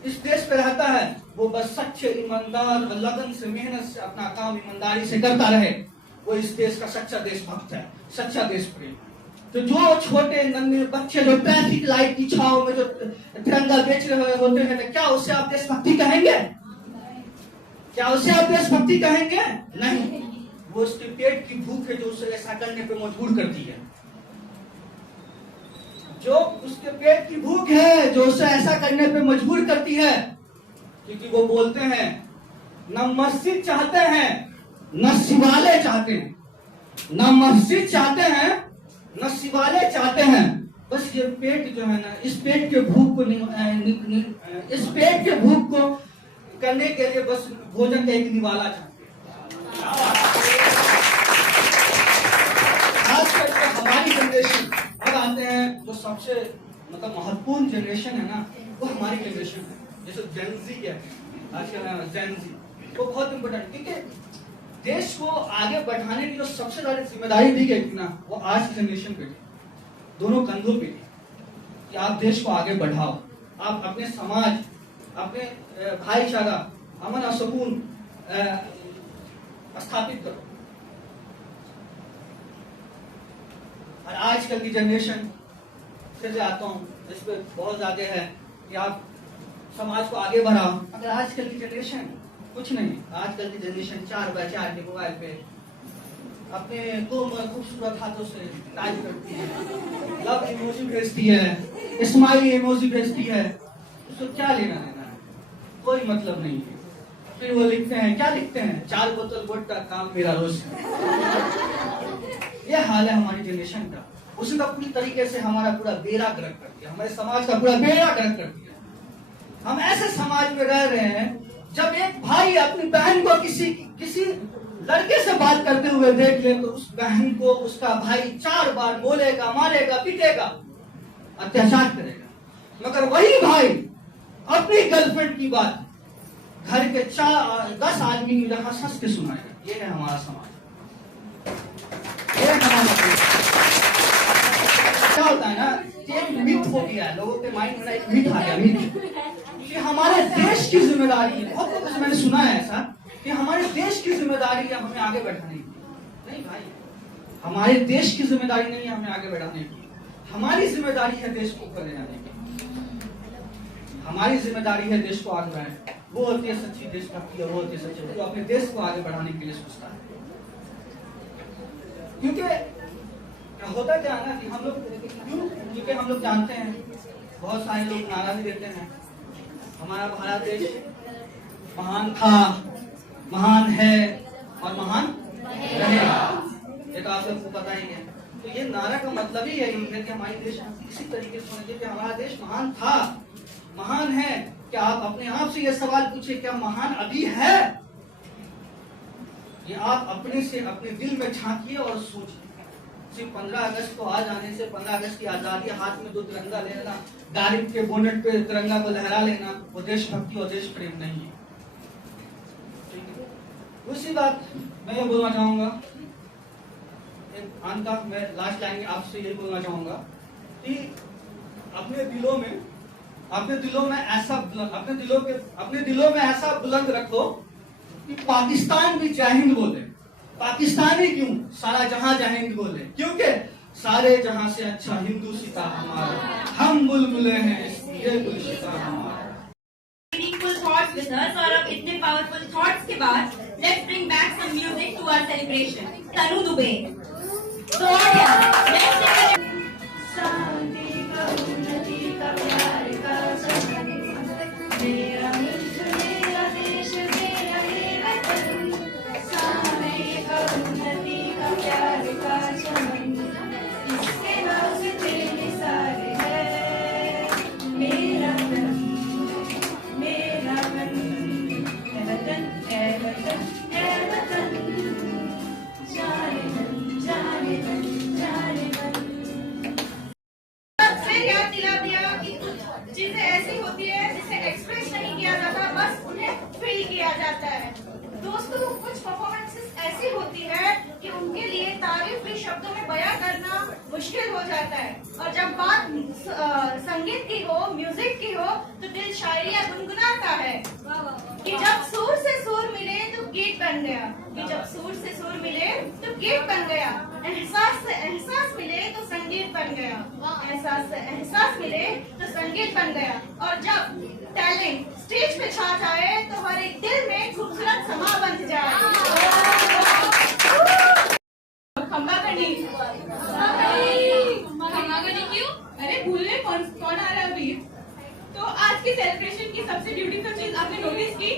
इस देश पे रहता है, वो बस सच्चे ईमानदार लगन से, मेहनत से अपना काम ईमानदारी से करता रहे, वो इस देश का सच्चा देशभक्त है, सच्चा देश प्रेम। तो जो छोटे नन्हे बच्चे जो ट्रैफिक लाइट की छाव में जो तिरंगा बेच रहे होते हैं, क्या उससे आप देशभक्ति कहेंगे? क्या उसे आप देशभक्ति कहेंगे? नहीं, वो उसके पेट की भूख है जो उसे ऐसा करने पे मजबूर करती है। जो उसके पेट की भूख है जो उसे ऐसा करने पे मजबूर करती है, क्योंकि वो बोलते हैं न मस्जिद चाहते हैं न शिवालय चाहते हैं, न मस्जिद चाहते हैं न शिवालय चाहते हैं, बस ये पेट जो है ना, इस पेट के भूख को इस पेट के भूख को करने के लिए बस भोजन का एक निवाला चाहते हैं। खास करके हमारी जनरेशन, अब आते हैं जो सबसे मतलब महत्वपूर्ण जनरेशन है ना, वो हमारी जनरेशन है, जैसे जेनजी कहते हैं आजकल, जेनजी वो बहुत इम्पोर्टेंट, क्योंकि देश को आगे बढ़ाने की जो सबसे ज्यादा जिम्मेदारी दी गई थी ना, वो आज की जनरेशन पे थी, दोनों कंधों पे थी कि आप देश को आगे बढ़ाओ, आप अपने समाज, अपने भाईचारा, अमन और सुकून स्थापित करो। और आजकल की जनरेशन फिर से आता हूँ, इस पे बहुत ज्यादा है कि आप समाज को आगे बढ़ाओ। अगर आजकल की जनरेशन कुछ नहीं, आजकल की जनरेशन 4x4 के मोबाइल पे अपने कोमल खूबसूरत हाथों से टाइप करती है, लव इमोजी भेजती है, स्माइली इमोजी भेजती है, उसको क्या लेना देना है? कोई मतलब नहीं है। फिर वो लिखते हैं, क्या लिखते हैं? 4 बोतल वोडका काम मेरा रोज। ये हाल है हमारी जनरेशन का। उसने तो पूरी तरीके से हमारा पूरा बेड़ा गर्क कर दिया, हमारे समाज का पूरा बेड़ा गर्क कर दिया। हम ऐसे समाज में रह रहे हैं जब एक भाई अपनी बहन को किसी लड़के से बात करते हुए देख ले तो उस बहन को उसका भाई 4 बार बोलेगा, मारेगा, पीटेगा, अत्याचार करेगा। मगर वही भाई अपनी गर्लफ्रेंड की बात घर के 10 आदमी की हंस हंस के सुनाएगा। ये है हमारा समाज, ये है हमारा देश। क्या होता है ना, एक मिथ हो गया है लोगों के माइंड में, एक मिथ आ गया, मिथ कि हमारे देश की जिम्मेदारी है। बहुत कुछ मैंने सुना है ऐसा कि हमारे देश की जिम्मेदारी है हमें आगे बढ़ाने की। नहीं भाई, हमारे देश की जिम्मेदारी नहीं है हमें आगे बढ़ाने की, हमारी जिम्मेदारी है देश को ऊपर ले जाने की। हमारी जिम्मेदारी है देश को आगे बढ़ाने। वो होती है सच्ची देशभक्ति, वो होती है सच्ची जो अपने देश को आगे बढ़ाने के लिए सोचता है। क्योंकि होता क्या है ना कि हम लोग क्यों, क्योंकि हम लोग जानते हैं बहुत सारे लोग नारा भी देते हैं हमारा भारत देश महान था, महान है और महान रहेगा। ये तो आप सबको पता ही है। तो ये नारा का मतलब ही यही है कि हमारे देश इसी तरीके से होना चाहिए कि हमारा देश महान था, महान है। क्या आप अपने आप से ये सवाल पूछिए, क्या महान अभी है? ये आप अपने से अपने दिल में झांकिए और सोचिए। सिर्फ 15 अगस्त को आज आने से 15 अगस्त की आजादी हाथ में 2 तिरंगा ले लेना, गाड़ी के बोनेट पे तिरंगा को लहरा लेना, वो देशभक्ति और देश प्रेम नहीं है। दूसरी बात मैं ये बोलना चाहूंगा, अंत तक मैं लास्ट लाइन आपसे ये बोलना चाहूंगा कि अपने दिलों में ऐसा बुलंद रखो कि पाकिस्तान भी जय हिंद बोले। पाकिस्तान ही क्यों, सारा जहां जय हिंद बोले, क्योंकि सारे जहां से अच्छा हिंदुस्तान हमारा, हम बुलबुले हैं ये गुलशिता हमारा। Meaningful thoughts with us और अब इतने powerful thoughts के बाद let's bring back some music to our celebration. Tanu Dubey. So yeah, let's take a शांति का उन्नति का प्यार का सपन, मेरा मुल्क मेरा देश मेरा ये वतन, शांति का उन्नति का प्यार का चमन, इसके वास्ते निसार है मेरा मन, मेरा मन, है वतन है वतन है वतन, जाने मन जाने मन जाने मन। फिर याद दिला दिया कि कुछ चीजें ऐसी होती है जिसे एक्सप्रेस नहीं किया जाता, बस उन्हें फील किया जाता है। दोस्तों, कुछ परफॉर्मेंसेस ऐसी होती है कि उनके लिए तारीफ भी शब्दों में बयां करना मुश्किल हो जाता है, और जब बात संगीत की हो, म्यूजिक की हो, तो दिल शायरियां गुनगुनाता है कि जब सुर से सुर मिले तो गीत बन गया, कि जब सुर से सुर मिले तो गीत बन गया, एहसास से एहसास मिले तो संगीत बन गया, एहसास से एहसास मिले तो संगीत बन गया। और जब टैलेंट स्टेज पे छा जाए तो हर एक दिल में खूबसूरत समा बन जाए। खम्बा करनी क्यों? अरे भूलने कौन आ रहा है अभी? तो आज की सेलिब्रेशन की सबसे ब्यूटीफुल चीज आपने नोटिस की?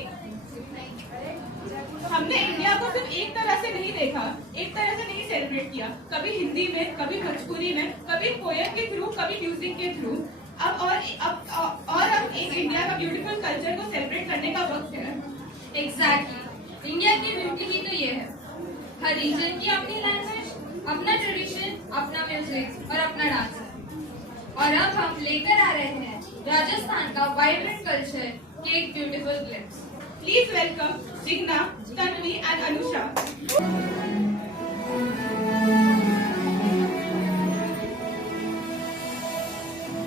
हमने इंडिया को सिर्फ एक तरह से नहीं देखा, एक तरह से नहीं सेलिब्रेट किया, कभी हिंदी में, कभी भोजपुरी में, कभी पोएम के थ्रू, कभी म्यूजिक के थ्रू। अब एक इंडिया का ब्यूटीफुल कल्चर को सेलिब्रेट करने का वक्त है। एग्जैक्टली, इंडिया की ब्यूटी ही तो ये है, हर रीजन की अपनी लैंग्वेज, अपना ट्रेडिशन, अपना म्यूजिक और अपना डांस। और अब हम लेकर आ रहे हैं राजस्थान का वाइब्रेंट कल्चर के एक beautiful glimpse. Please welcome Jigna, Tanvi and Anusha.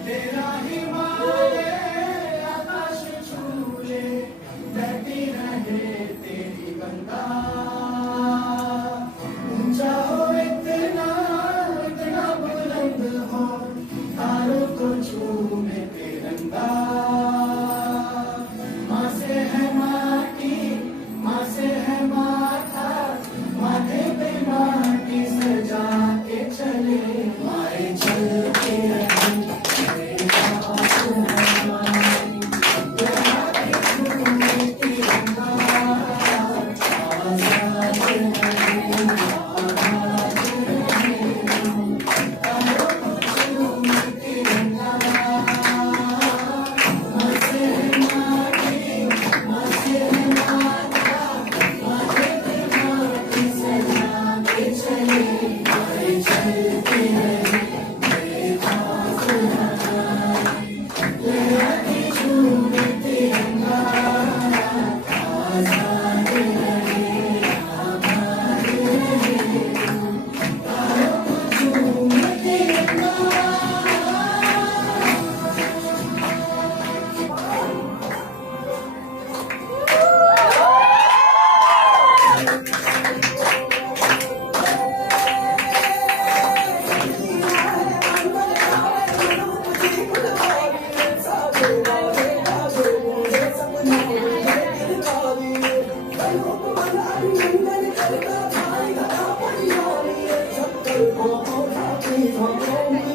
तेरा हिमालय आकाश छूले, बहती रहे तेरी गंगा, ऊंचा हो इतना इतना बुलंद हो, तारों को छूमे तिरंगा। माँ से है माटी, माँ से है माथा, माथे पे माटी सजा के चले, माए चलते रहे नहीं हो मेरे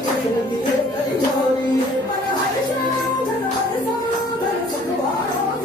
लिए तैयारी पर हर शाम हर शाम हर शुक्रवारों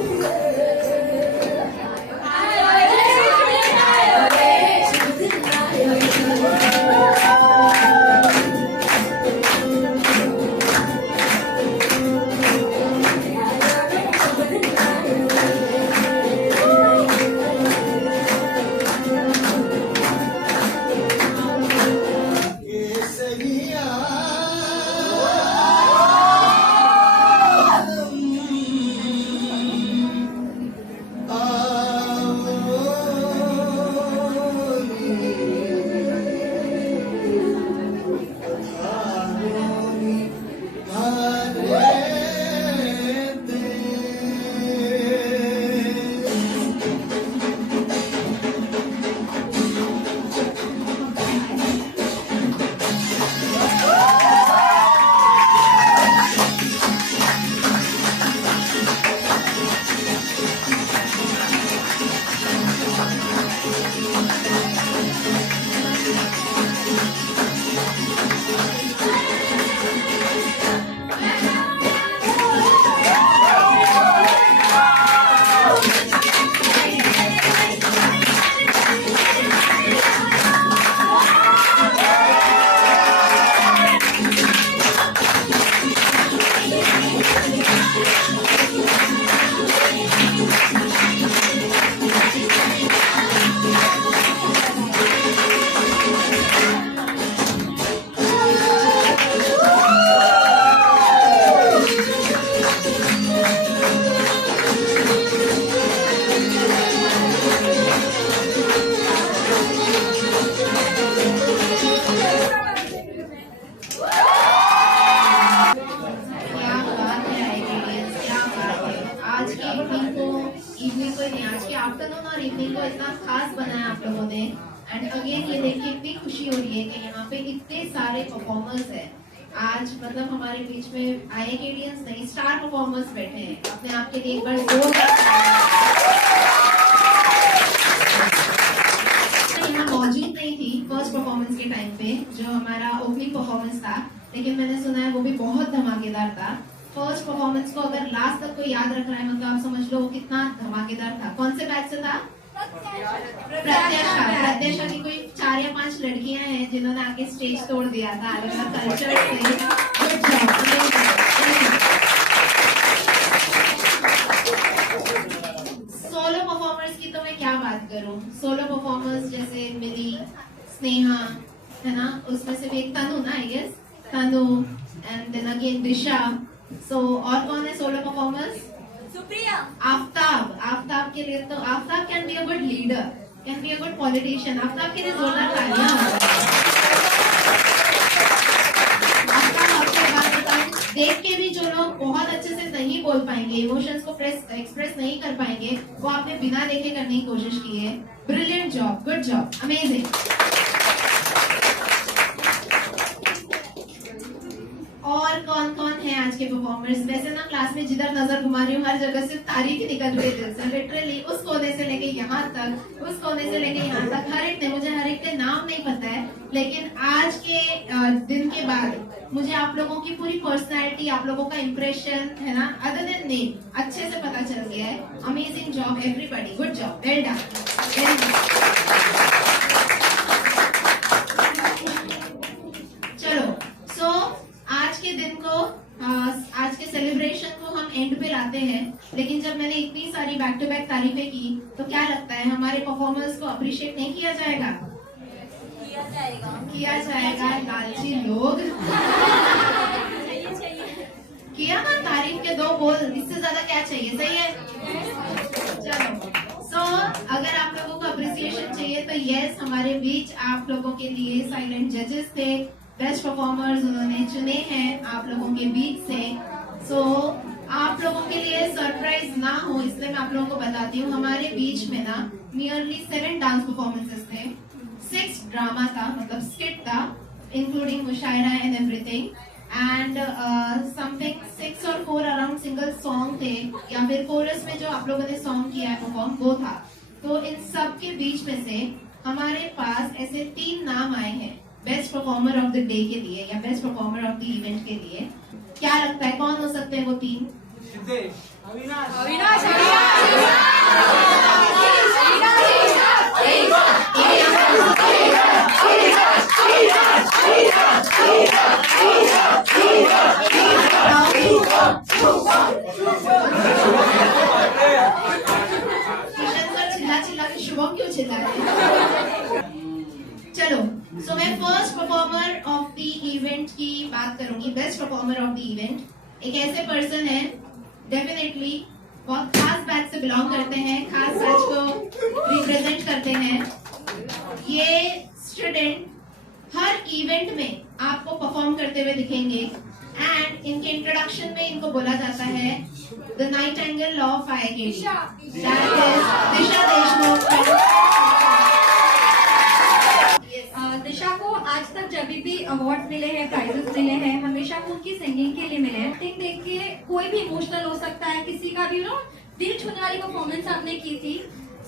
की आफ्टरनून और इवनिंग को इतना खास बनाया आप लोगों ने। एंड अगेन ये देखिए इतनी खुशी हो रही है कि यहाँ पे इतने सारे परफॉर्मर्स हैं। आज मतलब हमारे बीच में आईआईकेडियंस नहीं, स्टार परफॉर्मर्स बैठे हैं। अपने आप के लिए एक बार यहाँ मौजूद नहीं थी फर्स्ट परफॉर्मेंस के टाइम पे, जो हमारा ओपनिंग परफॉर्मेंस था, लेकिन मैंने सुना है वो भी बहुत धमाकेदार था। फर्स्ट परफॉर्मेंस को अगर लास्ट तक कोई याद रख रहा है, मतलब आप समझ लो वो कितना धमाकेदार था। कौन से बैच से था? प्रत्याशा की कोई 4 या 5 लड़कियां हैं जिन्होंने आके स्टेज तोड़ दिया था अलग अलग कल्चर से। सोलो परफॉर्मर्स की तो मैं क्या बात करूं। सोलो परफॉर्मर्स जैसे मेरी स्नेहा है ना, उसमें से भी एक तनु ना, I guess Tanu, and then again Disha. So और कौन है सोलो परफॉर्मर्स? सुप्रिया। आफ्ताब के लिए तो Aftab can be a good leader, can be a good politician. Aftab के लिए जोरदार तालियां। आफ्ताब आपको बात बताऊं, देख के भी जो लोग बहुत अच्छे से नहीं बोल पाएंगे, इमोशंस को एक्सप्रेस नहीं कर पाएंगे, वो आपने बिना देखे करने की कोशिश की है। Brilliant job, good job, amazing. और कौन कौन है आज के परफॉर्मर्स? वैसे ना क्लास में जिधर नजर घुमा रही हूँ हर जगह सिर्फ तारीफ ही निकल रही है दिल से। लिटरली उस कोने से लेके यहाँ तक, उस कोने से लेके यहाँ तक, हर एक ने, मुझे हर एक के नाम नहीं पता है, लेकिन आज के दिन के बाद मुझे आप लोगों की पूरी पर्सनैलिटी, आप लोगों का इम्प्रेशन है ना, अदर देन नेम, अच्छे से पता चल गया है। Amazing job everybody, good job, well done, very good. चलो, सो आज के दिन को, आज के सेलिब्रेशन को हम एंड पे लाते हैं, लेकिन जब मैंने इतनी सारी बैक टू बैक तारीफें की तो क्या लगता है हमारे परफॉर्मेंस को अप्रिशिएट नहीं किया जाएगा? किया जाएगा लालची लोग। किया ना तारीफ के 2 बोल, इससे ज्यादा क्या चाहिए? सही है। चलो, सो अगर आप लोगों को अप्रिसिएशन चाहिए तो यस, हमारे बीच आप लोगों के लिए साइलेंट जजेस थे, बेस्ट परफॉर्मर्स उन्होंने चुने हैं आप लोगों के बीच से। सो आप लोगों के लिए सरप्राइज ना हो इसलिए मैं आप लोगों को बताती हूँ, हमारे बीच में ना नियरली 7 डांस परफॉर्मेंसेस थे, 6 ड्रामा था, मतलब स्किट था, including mushaira and everything, and something 6 और 4 अराउंड सिंगल सॉन्ग थे, या फिर कोरस में जो आप लोगों ने सॉन्ग किया है परफॉर्म, वो था। तो इन सब के बीच में से हमारे पास ऐसे 3 नाम आए हैं best performer of the day के लिए या best performer of the event के लिए, क्या लगता है कौन हो सकते हैं वो 3? चिल्ला के शुभम क्यों चिल्ला रहे? चलो, सो मैं first performer of the event की बात करूंगी। Best performer of the event एक ऐसे पर्सन है, डेफिनेटली बहुत खास बैच से बिलोंग करते हैं, खास बैच को रिप्रेजेंट करते हैं। ये स्टूडेंट हर इवेंट में आपको परफॉर्म करते हुए दिखेंगे एंड इनके इंट्रोडक्शन में इनको बोला जाता है द नाइटिंगेल ऑफ IIKT, दिशा देशमुख। दिशा को आज तक जब भी अवार्ड मिले हैं, प्राइजेस मिले हैं, हमेशा वो उनकी सिंगिंग के लिए मिले हैं। एक्टिंग देख के कोई भी इमोशनल हो सकता है, किसी का भी दिल छूने वाली परफॉर्मेंस आपने की थी।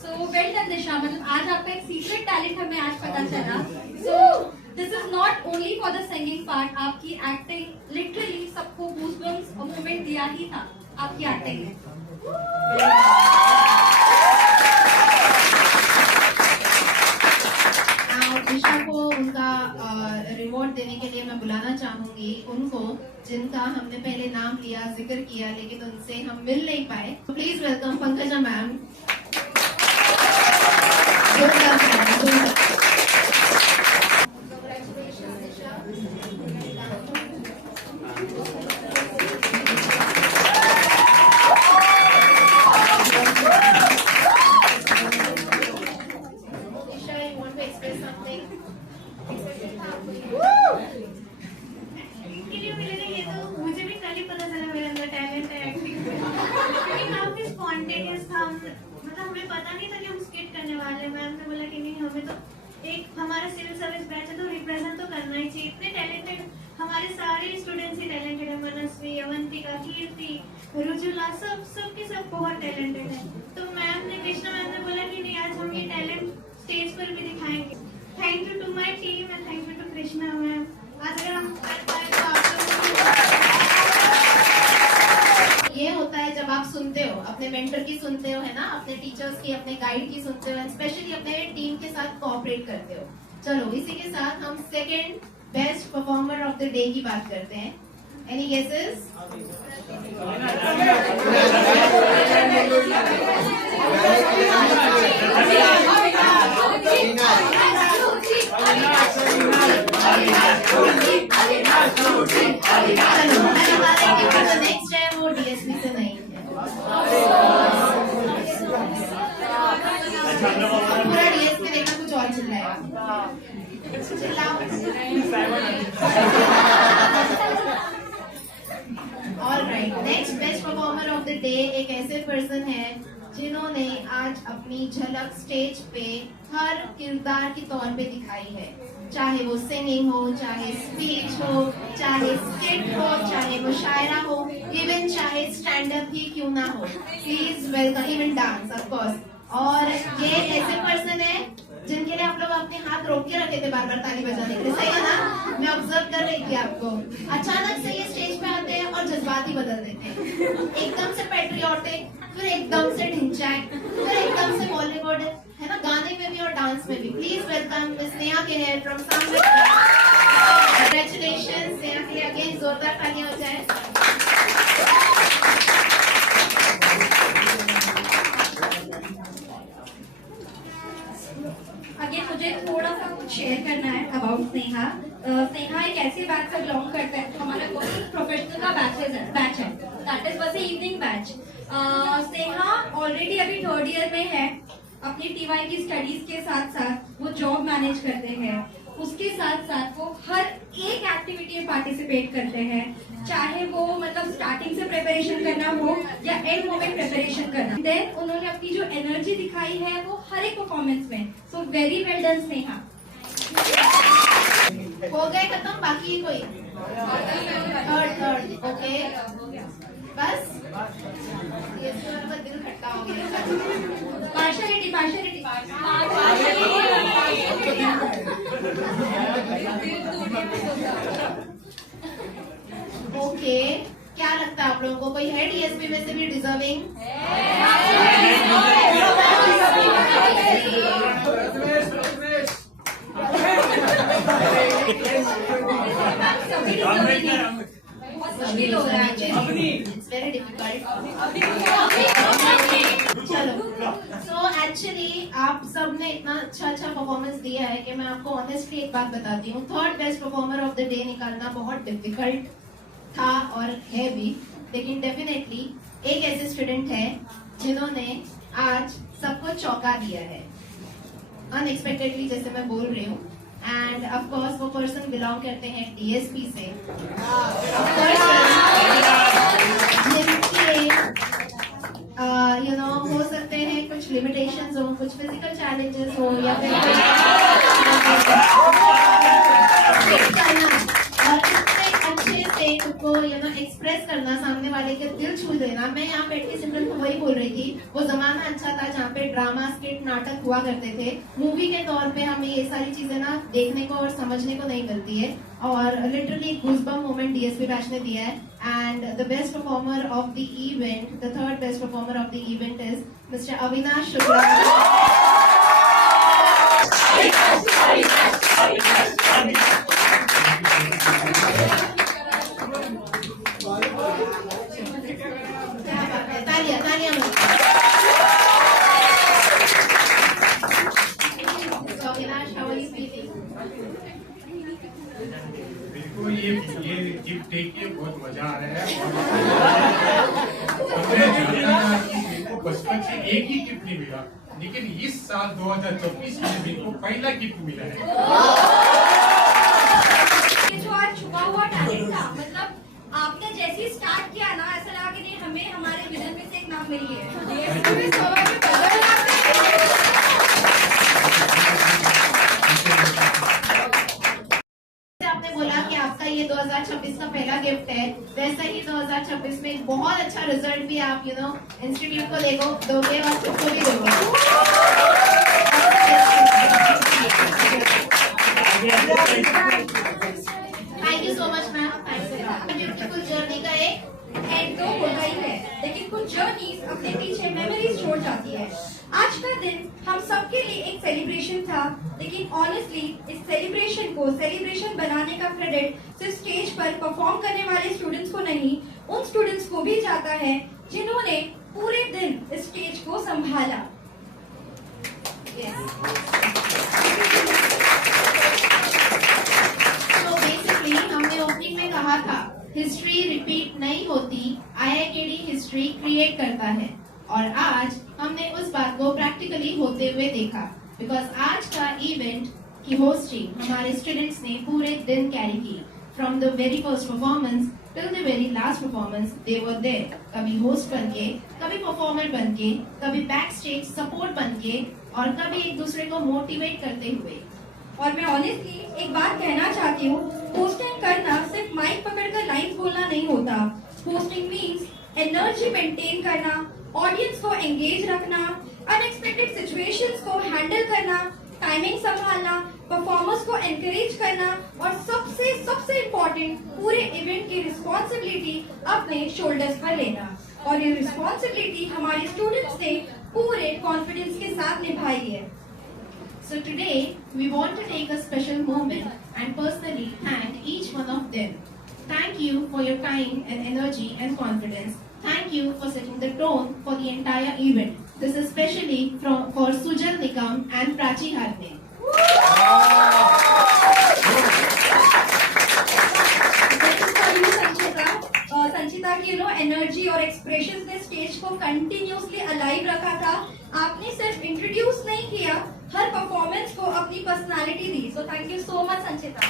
सो वेल डन दिशा, मतलब आज आपका एक सीक्रेट टैलेंट हमें आज पता चला। सो this is not only for the singing part, आपकी एक्टिंग लिटरली सबको गूज़बम्स और मोमेंट दिया ही था आपकी एक्टिंग में। दिशा को उनका रिवॉर्ड देने के लिए मैं बुलाना चाहूंगी उनको, जिनका हमने पहले नाम लिया, जिक्र किया, लेकिन उनसे हम मिल नहीं पाए। Please welcome Pankaja ma'am. हमारा सिविल सर्विस बैच है तो रिप्रेजेंट तो करना ही चाहिए। इतने टैलेंटेड हमारे सारे स्टूडेंट्स ही टैलेंटेड है, मनस्वी, अवंतिका, कीर्ति, रुजुला, सब बहुत टैलेंटेड है। तो मैम ने, कृष्णा मैम ने बोला कि नहीं आज हम ये टैलेंट स्टेज पर भी दिखाएंगे। Thank you to my team and thank you to Krishna ma'am. आज अगर हम कर पाए तो आप ये होता है जब आप सुनते हो, अपने मेंटर की सुनते हो, है ना, अपने टीचर्स की, अपने गाइड की सुनते हो, स्पेशली अपने टीम के साथ कोऑपरेट करते हो। चलो इसी के साथ हम second best performer of the day की बात करते हैं। Any guesses? चलो मैं बता रही हूँ कि नेक्स्ट है वो DSP से नहीं है, पूरा DSP देखना कुछ और चिल्लाएगा। Alright, next best performer of the day एक ऐसे पर्सन है जिन्होंने आज अपनी झलक स्टेज पे हर किरदार के तौर पे दिखाई है, चाहे वो सिंगिंग हो, चाहे स्पीच हो, चाहे स्किट हो, चाहे वो शायरा हो, इवन चाहे स्टैंड अप ही क्यों ना हो। Please welcome, even dance of course. और ये ऐसे पर्सन है जिनके लिए आप लोग अपने हाथ रोक के रखे थे बार बार ताली बजाने के लिए, सही है ना? मैं ऑब्जर्व कर रही थी आपको। अचानक से ये स्टेज पे आते हैं और जज्बात ही बदल देते हैं, एकदम से पैट्रियोटिक, फिर एकदम से ढिंचैक, फिर एकदम से बॉलीवुड, है ना, गाने में भी और डांस में भी। Please welcome miss Neha Kehar from सामने। कांग्रेचुलेशंस नेहा के लिए, अगेन जोरदार तालियां हो जाए। आगे मुझे थोड़ा सा कुछ शेयर करना है अबाउट स्नेहा। स्नेहा एक ऐसे बैच से बिलोंग करता है, हमारा प्रोफेशनल का बैच है, दैट इज बस इवनिंग बैच। स्नेहा ऑलरेडी अभी 3rd ईयर में है, अपनी TY की स्टडीज के साथ साथ वो जॉब मैनेज करते हैं, उसके साथ साथ वो हर एक एक्टिविटी में पार्टिसिपेट करते हैं, चाहे वो मतलब स्टार्टिंग से प्रिपरेशन करना हो या एंड मोमेंट प्रिपरेशन करना। देन उन्होंने अपनी जो एनर्जी दिखाई है वो हर एक परफॉर्मेंस में। So very well done Sneha. हो गए खत्म, बाकी कोई? थर्ड ओके, बस ये तो दिल खट्टा हो गया। पार्शलिटी आप लोगों को? कोई है डीएसपी में से भी डिजर्विंग? मुश्किल हो रहा है, इट्स वेरी डिफिकल्ट। चलो, सो एक्चुअली आप सब ने इतना अच्छा परफॉर्मेंस दिया है कि मैं आपको ऑनेस्टली एक बात बताती हूँ, third best performer of the day निकालना बहुत डिफिकल्ट था और है भी, लेकिन डेफिनेटली एक ऐसे स्टूडेंट है जिन्होंने आज सबको चौंका दिया है अनएक्सपेक्टेडली, जैसे मैं बोल रही हूँ। एंड ऑफ कोर्स वो पर्सन बिलोंग करते हैं डीएसपी से, जिनके हो सकते हैं कुछ लिमिटेशंस हो, कुछ फिजिकल चैलेंजेस हो, या फिर और इतने अच्छे से उनको एक्सप्रेस करना, सामने वाले के दिल छू देना। मैं यहाँ बैठ के सिमरन को वही बोल रही थी, वो जमाना अच्छा था जहाँ पे ड्रामा, स्किट, नाटक हुआ करते थे। मूवी के तौर पे हमें ये सारी चीजें ना देखने को और समझने को नहीं मिलती है, और literally goosebump moment DSP batch ने दिया है। And the best performer of the event, the third best performer of the event is mister Avinash Shukla. ये गिफ्ट देख के बहुत मजा आ रहा है। हमने जाना था कि मेरे को बचपन से एक ही गिफ्ट नहीं मिला, लेकिन इस साल 2024 में मेरे को पहला गिफ्ट मिला है। ये जो आज छुपा हुआ टैलेंट था, मतलब आपने जैसे ही स्टार्ट किया ना, ऐसा लगा कि नहीं हमें हमारे विजन में से एक नाम मिली है। आपने बोला कि आपका ये 2026 का पहला गिफ्ट है, वैसे ही 2026 में बहुत अच्छा रिजल्ट भी आप इंस्टीट्यूट को दोगे और खुद को भी दोगे। Thank you so much ma'am, beautiful journey का एक एंड तो होता ही है, लेकिन कुछ जर्नीज अपने पीछे मेमोरीज छोड़ जाती है। आज का दिन हम सबके लिए एक सेलिब्रेशन था, लेकिन ऑनेस्टली इस सेलिब्रेशन को सेलिब्रेशन बनाने का क्रेडिट सिर्फ स्टेज पर परफॉर्म करने वाले स्टूडेंट्स को नहीं, उन स्टूडेंट्स को भी जाता है जिन्होंने पूरे दिन इस स्टेज को संभाला। तो बेसिकली हमने ओपनिंग में कहा था, हिस्ट्री रिपीट नहीं होती, आईआईकेडी हिस्ट्री क्रिएट करता है, और आज हमने उस बात को प्रैक्टिकली होते हुए देखा। बिकॉज आज का इवेंट की होस्टिंग हमारे स्टूडेंट्स ने पूरे दिन कैरी की, from the very first performance till the very last performance they were there, कभी होस्ट बनके, कभी परफॉर्मर बनके, कभी बैक स्टेज सपोर्ट बनके, और कभी एक दूसरे को मोटिवेट करते हुए। और मैं ऑनेस्टली एक बात कहना चाहती हूँ, होस्टिंग करना सिर्फ माइक पकड़कर लाइन्स बोलना नहीं होता। होस्टिंग मीन्स एनर्जी मेंटेन करना, ऑडियंस को एंगेज रखना, अनएक्सपेक्टेड सिचुएशंस को हैंडल करना, टाइमिंग संभालना, परफॉर्मर्स को एनकरेज करना, और सबसे इम्पोर्टेंट पूरे इवेंट की रिस्पॉन्सिबिलिटी अपने शोल्डर्स पर लेना। और ये रिस्पॉन्सिबिलिटी हमारे स्टूडेंट्स ने पूरे कॉन्फिडेंस के साथ निभाई है। So today we want to take a special moment and personally thank each one of them. Thank you for your time and energy and confidence. Thank you for setting the tone for the entire event. This is especially for Sujal Nikam and Prachi Harne. संचिता की energy और expressions ने stage को continuously alive रखा था। आपने सिर्फ introduce नहीं किया, हर परफॉर्मेंस को अपनी पर्सनालिटी दी। So thank you so much Sanchita.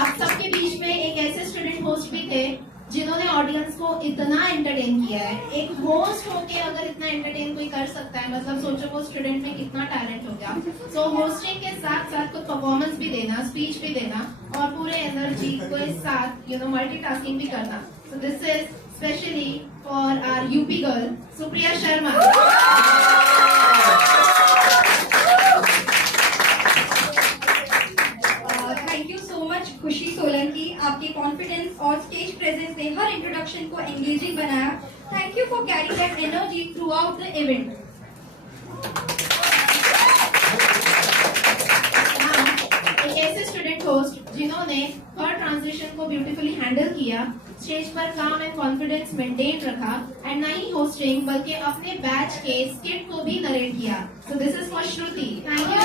आप सबके बीच में एक ऐसे स्टूडेंट होस्ट भी थे जिन्होंने ऑडियंस को इतना एंटरटेन किया है। एक होस्ट होके अगर इतना एंटरटेन कोई कर सकता है, मतलब सोचो वो स्टूडेंट में कितना टैलेंट हो गया। सो होस्टिंग के साथ साथ कुछ परफॉर्मेंस भी देना, स्पीच भी देना, और पूरे एनर्जी को साथ मल्टीटास्किंग भी करना। So this is specially for our UP girl Supriya Sharma. Thank you so much Khushi Solanki, आपकी carry that energy throughout the event. एक ऐसे स्टूडेंट होस्ट जिन्होंने थर्ड ट्रांजिशन को ब्यूटीफुली हैंडल किया, स्टेज पर काम एंड कॉन्फिडेंस मेंटेन रखा एंड ना ही होस्टिंग बल्कि अपने बैच के स्किट को भी नरेट किया. So this is for Shruti. Thank you.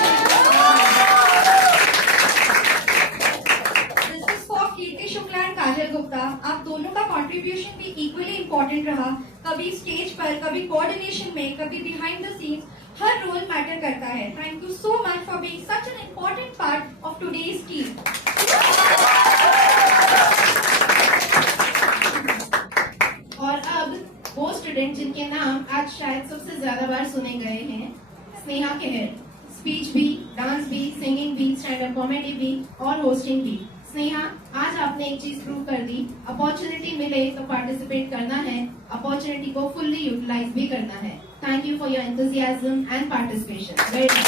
This is for Kirti Shukla and Kajal Gupta. आप दोनों का कंट्रीब्यूशन भी इक्वली इम्पोर्टेंट रहा. कभी स्टेज पर, कभी कोऑर्डिनेशन में, कभी बिहाइंड द सीन्स. हर रोल मैटर करता है. Thank you so much for being such an important part of today's team. और अब वो स्टूडेंट जिनके नाम आज शायद सबसे ज्यादा बार सुने गए हैं, स्नेहा खेर. स्पीच भी, डांस भी, सिंगिंग भी, स्टैंड अप कॉमेडी भी और होस्टिंग भी. स्नेहा, आज आपने एक चीज प्रूव कर दी. अपॉर्चुनिटी मिले तो पार्टिसिपेट करना है, अपॉर्चुनिटी को फुल्ली यूटिलाइज भी करना है. Thank you for your enthusiasm and participation. Very nice.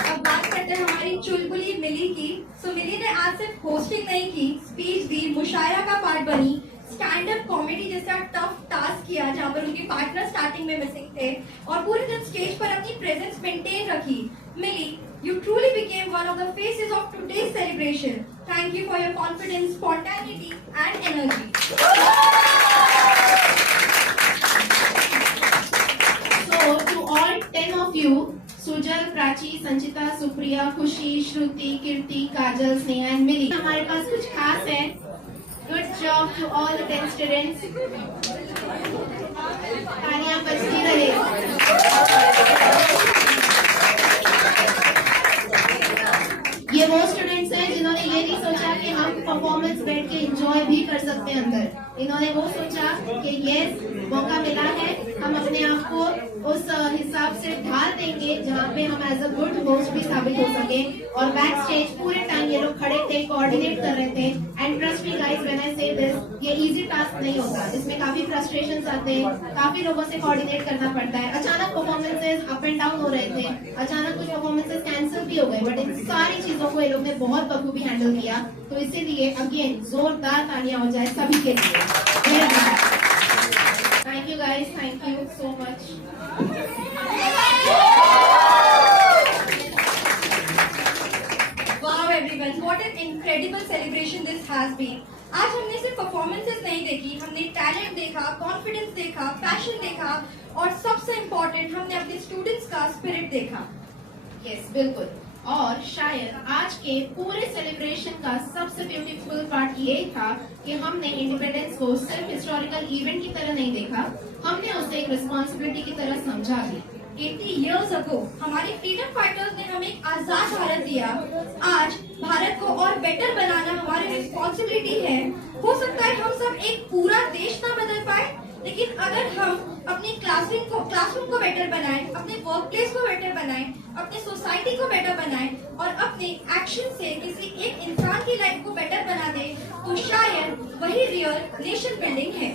अब बात करते हैं हमारी चुलबुली मिली की. सो मिली ने आज सिर्फ होस्टिंग नहीं की, स्पीच दी, मुशायरा का पार्ट बनी, स्टैंड अप कॉमेडी जैसा टफ टास्क किया जहाँ पर उनके पार्टनर स्टार्टिंग में मिसिंग थे और पूरे दिन स्टेज पर अपनी प्रेजेंस मेंटेन रखी. मिली, you truly became one of the faces of today's celebration. Thank you for your confidence, spontaneity and energy. So to all 10 of you, Sujal, Prachi, संचिता, सुप्रिया, खुशी, श्रुति, कीर्ति, काजल, स्नेहा एंड मिली, हमारे पास कुछ खास है. Good job to all the 10 students. तालियां बजती रहे. ये वो स्टूडेंट्स हैं जिन्होंने ये नहीं सोचा कि हम परफॉर्मेंस बैठ के एंजॉय भी कर सकते हैं अंदर. इन्होंने वो सोचा कि यस, मौका मिला है, हम अपने आप को उस हिसाब से ढाल देंगे जहाँ पे हम एज अ गुड होस्ट भी साबित हो सके. और बैक स्टेज पूरे टाइम ये लोग खड़े थे, कोऑर्डिनेट कर रहे थे. And trust me guys, when I से दिस, ये इजी टास्क नहीं होता. इसमें काफी फ्रस्ट्रेशंस आते हैं, काफी लोगों से कोऑर्डिनेट करना पड़ता है. अचानक परफॉर्मेंसेस अप एंड डाउन हो रहे थे, अचानक कुछ परफॉर्मेंसेस कैंसिल भी हो गए, बट इन सारी चीजों को ये लोग ने बहुत बखूबी हैंडल किया. तो इसीलिए अगेन जोरदार तालियां हो जाए सभी के लिए. Thank you guys, thank you so much. Wow everyone, what an incredible celebration this has been. आज हमने सिर्फ परफॉर्मेंसेस नहीं देखी, हमने टैलेंट देखा, कॉन्फिडेंस देखा, पैशन देखा और सबसे इम्पोर्टेंट हमने अपने स्टूडेंट्स का स्पिरिट देखा. यस, बिल्कुल. और शायद आज के पूरे सेलिब्रेशन का सबसे ब्यूटीफुल पार्ट ये था कि हमने इंडिपेंडेंस को सिर्फ हिस्टोरिकल इवेंट की तरह नहीं देखा, हमने उसे एक रिस्पॉन्सिबिलिटी की तरह समझा भी. 80 years ago हमारे फ्रीडम फाइटर्स ने हमें एक आजाद भारत दिया. आज भारत को और बेटर बनाना हमारी रिस्पॉन्सिबिलिटी है. हो सकता है हम सब एक पूरा देश ना बदल पाए, लेकिन अगर हम अपने क्लासरूम को बेटर बनाएं, अपने वर्क प्लेस को बेटर बनाएं, अपने सोसाइटी को बेटर बनाएं और अपने एक्शन से किसी एक इंसान की लाइफ को बेटर बना दे, तो शायद वही रियल नेशन बिल्डिंग है.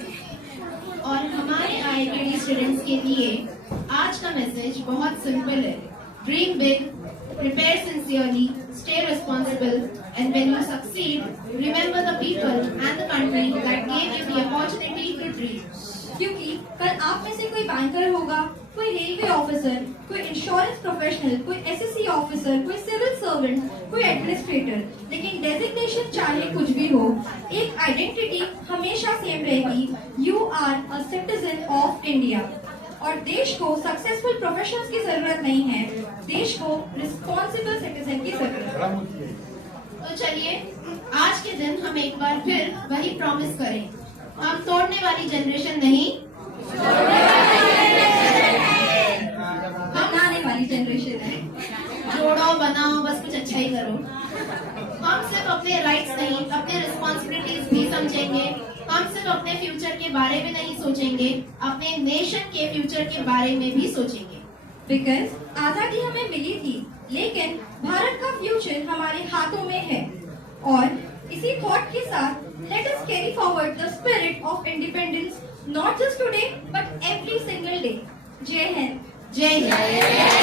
और हमारे IITD स्टूडेंट्स के लिए आज का मैसेज बहुत सिंपल है. Dream big, prepare sincerely, stay responsible, and when you succeed, remember the people and the country that gave you the opportunity to dream. क्योंकि कल आप में से कोई बैंकर होगा, कोई रेलवे ऑफिसर, कोई इंश्योरेंस प्रोफेशनल, कोई SSC ऑफिसर, कोई सिविल सर्वेंट, कोई एडमिनिस्ट्रेटर, लेकिन डेजिग्नेशन चाहे कुछ भी हो, एक आइडेंटिटी हमेशा सेम रहेगी. You are a citizen of India. और देश को सक्सेसफुल प्रोफेशनल्स की जरूरत नहीं है, देश को रिस्पॉन्सिबल सिटीजन की जरूरत है. तो चलिए आज के दिन हम एक बार फिर वही प्रॉमिस करें. हम तोड़ने वाली जनरेशन नहीं, हम बनाने वाली जनरेशन है. जोड़ो बनाओ, बस कुछ अच्छा ही करो. हम सिर्फ अपने राइट्स नहीं, अपने रिस्पॉन्सिबिलिटीज भी समझेंगे. हम सिर्फ अपने फ्यूचर के बारे में नहीं सोचेंगे, अपने नेशन के फ्यूचर के बारे में भी सोचेंगे. बिकॉज आजादी हमें मिली थी, लेकिन भारत का फ्यूचर हमारे हाथों में है. और इसी थॉट के साथ let us carry forward the spirit of independence not just today but every single day. जय हिंद. जय हिंद.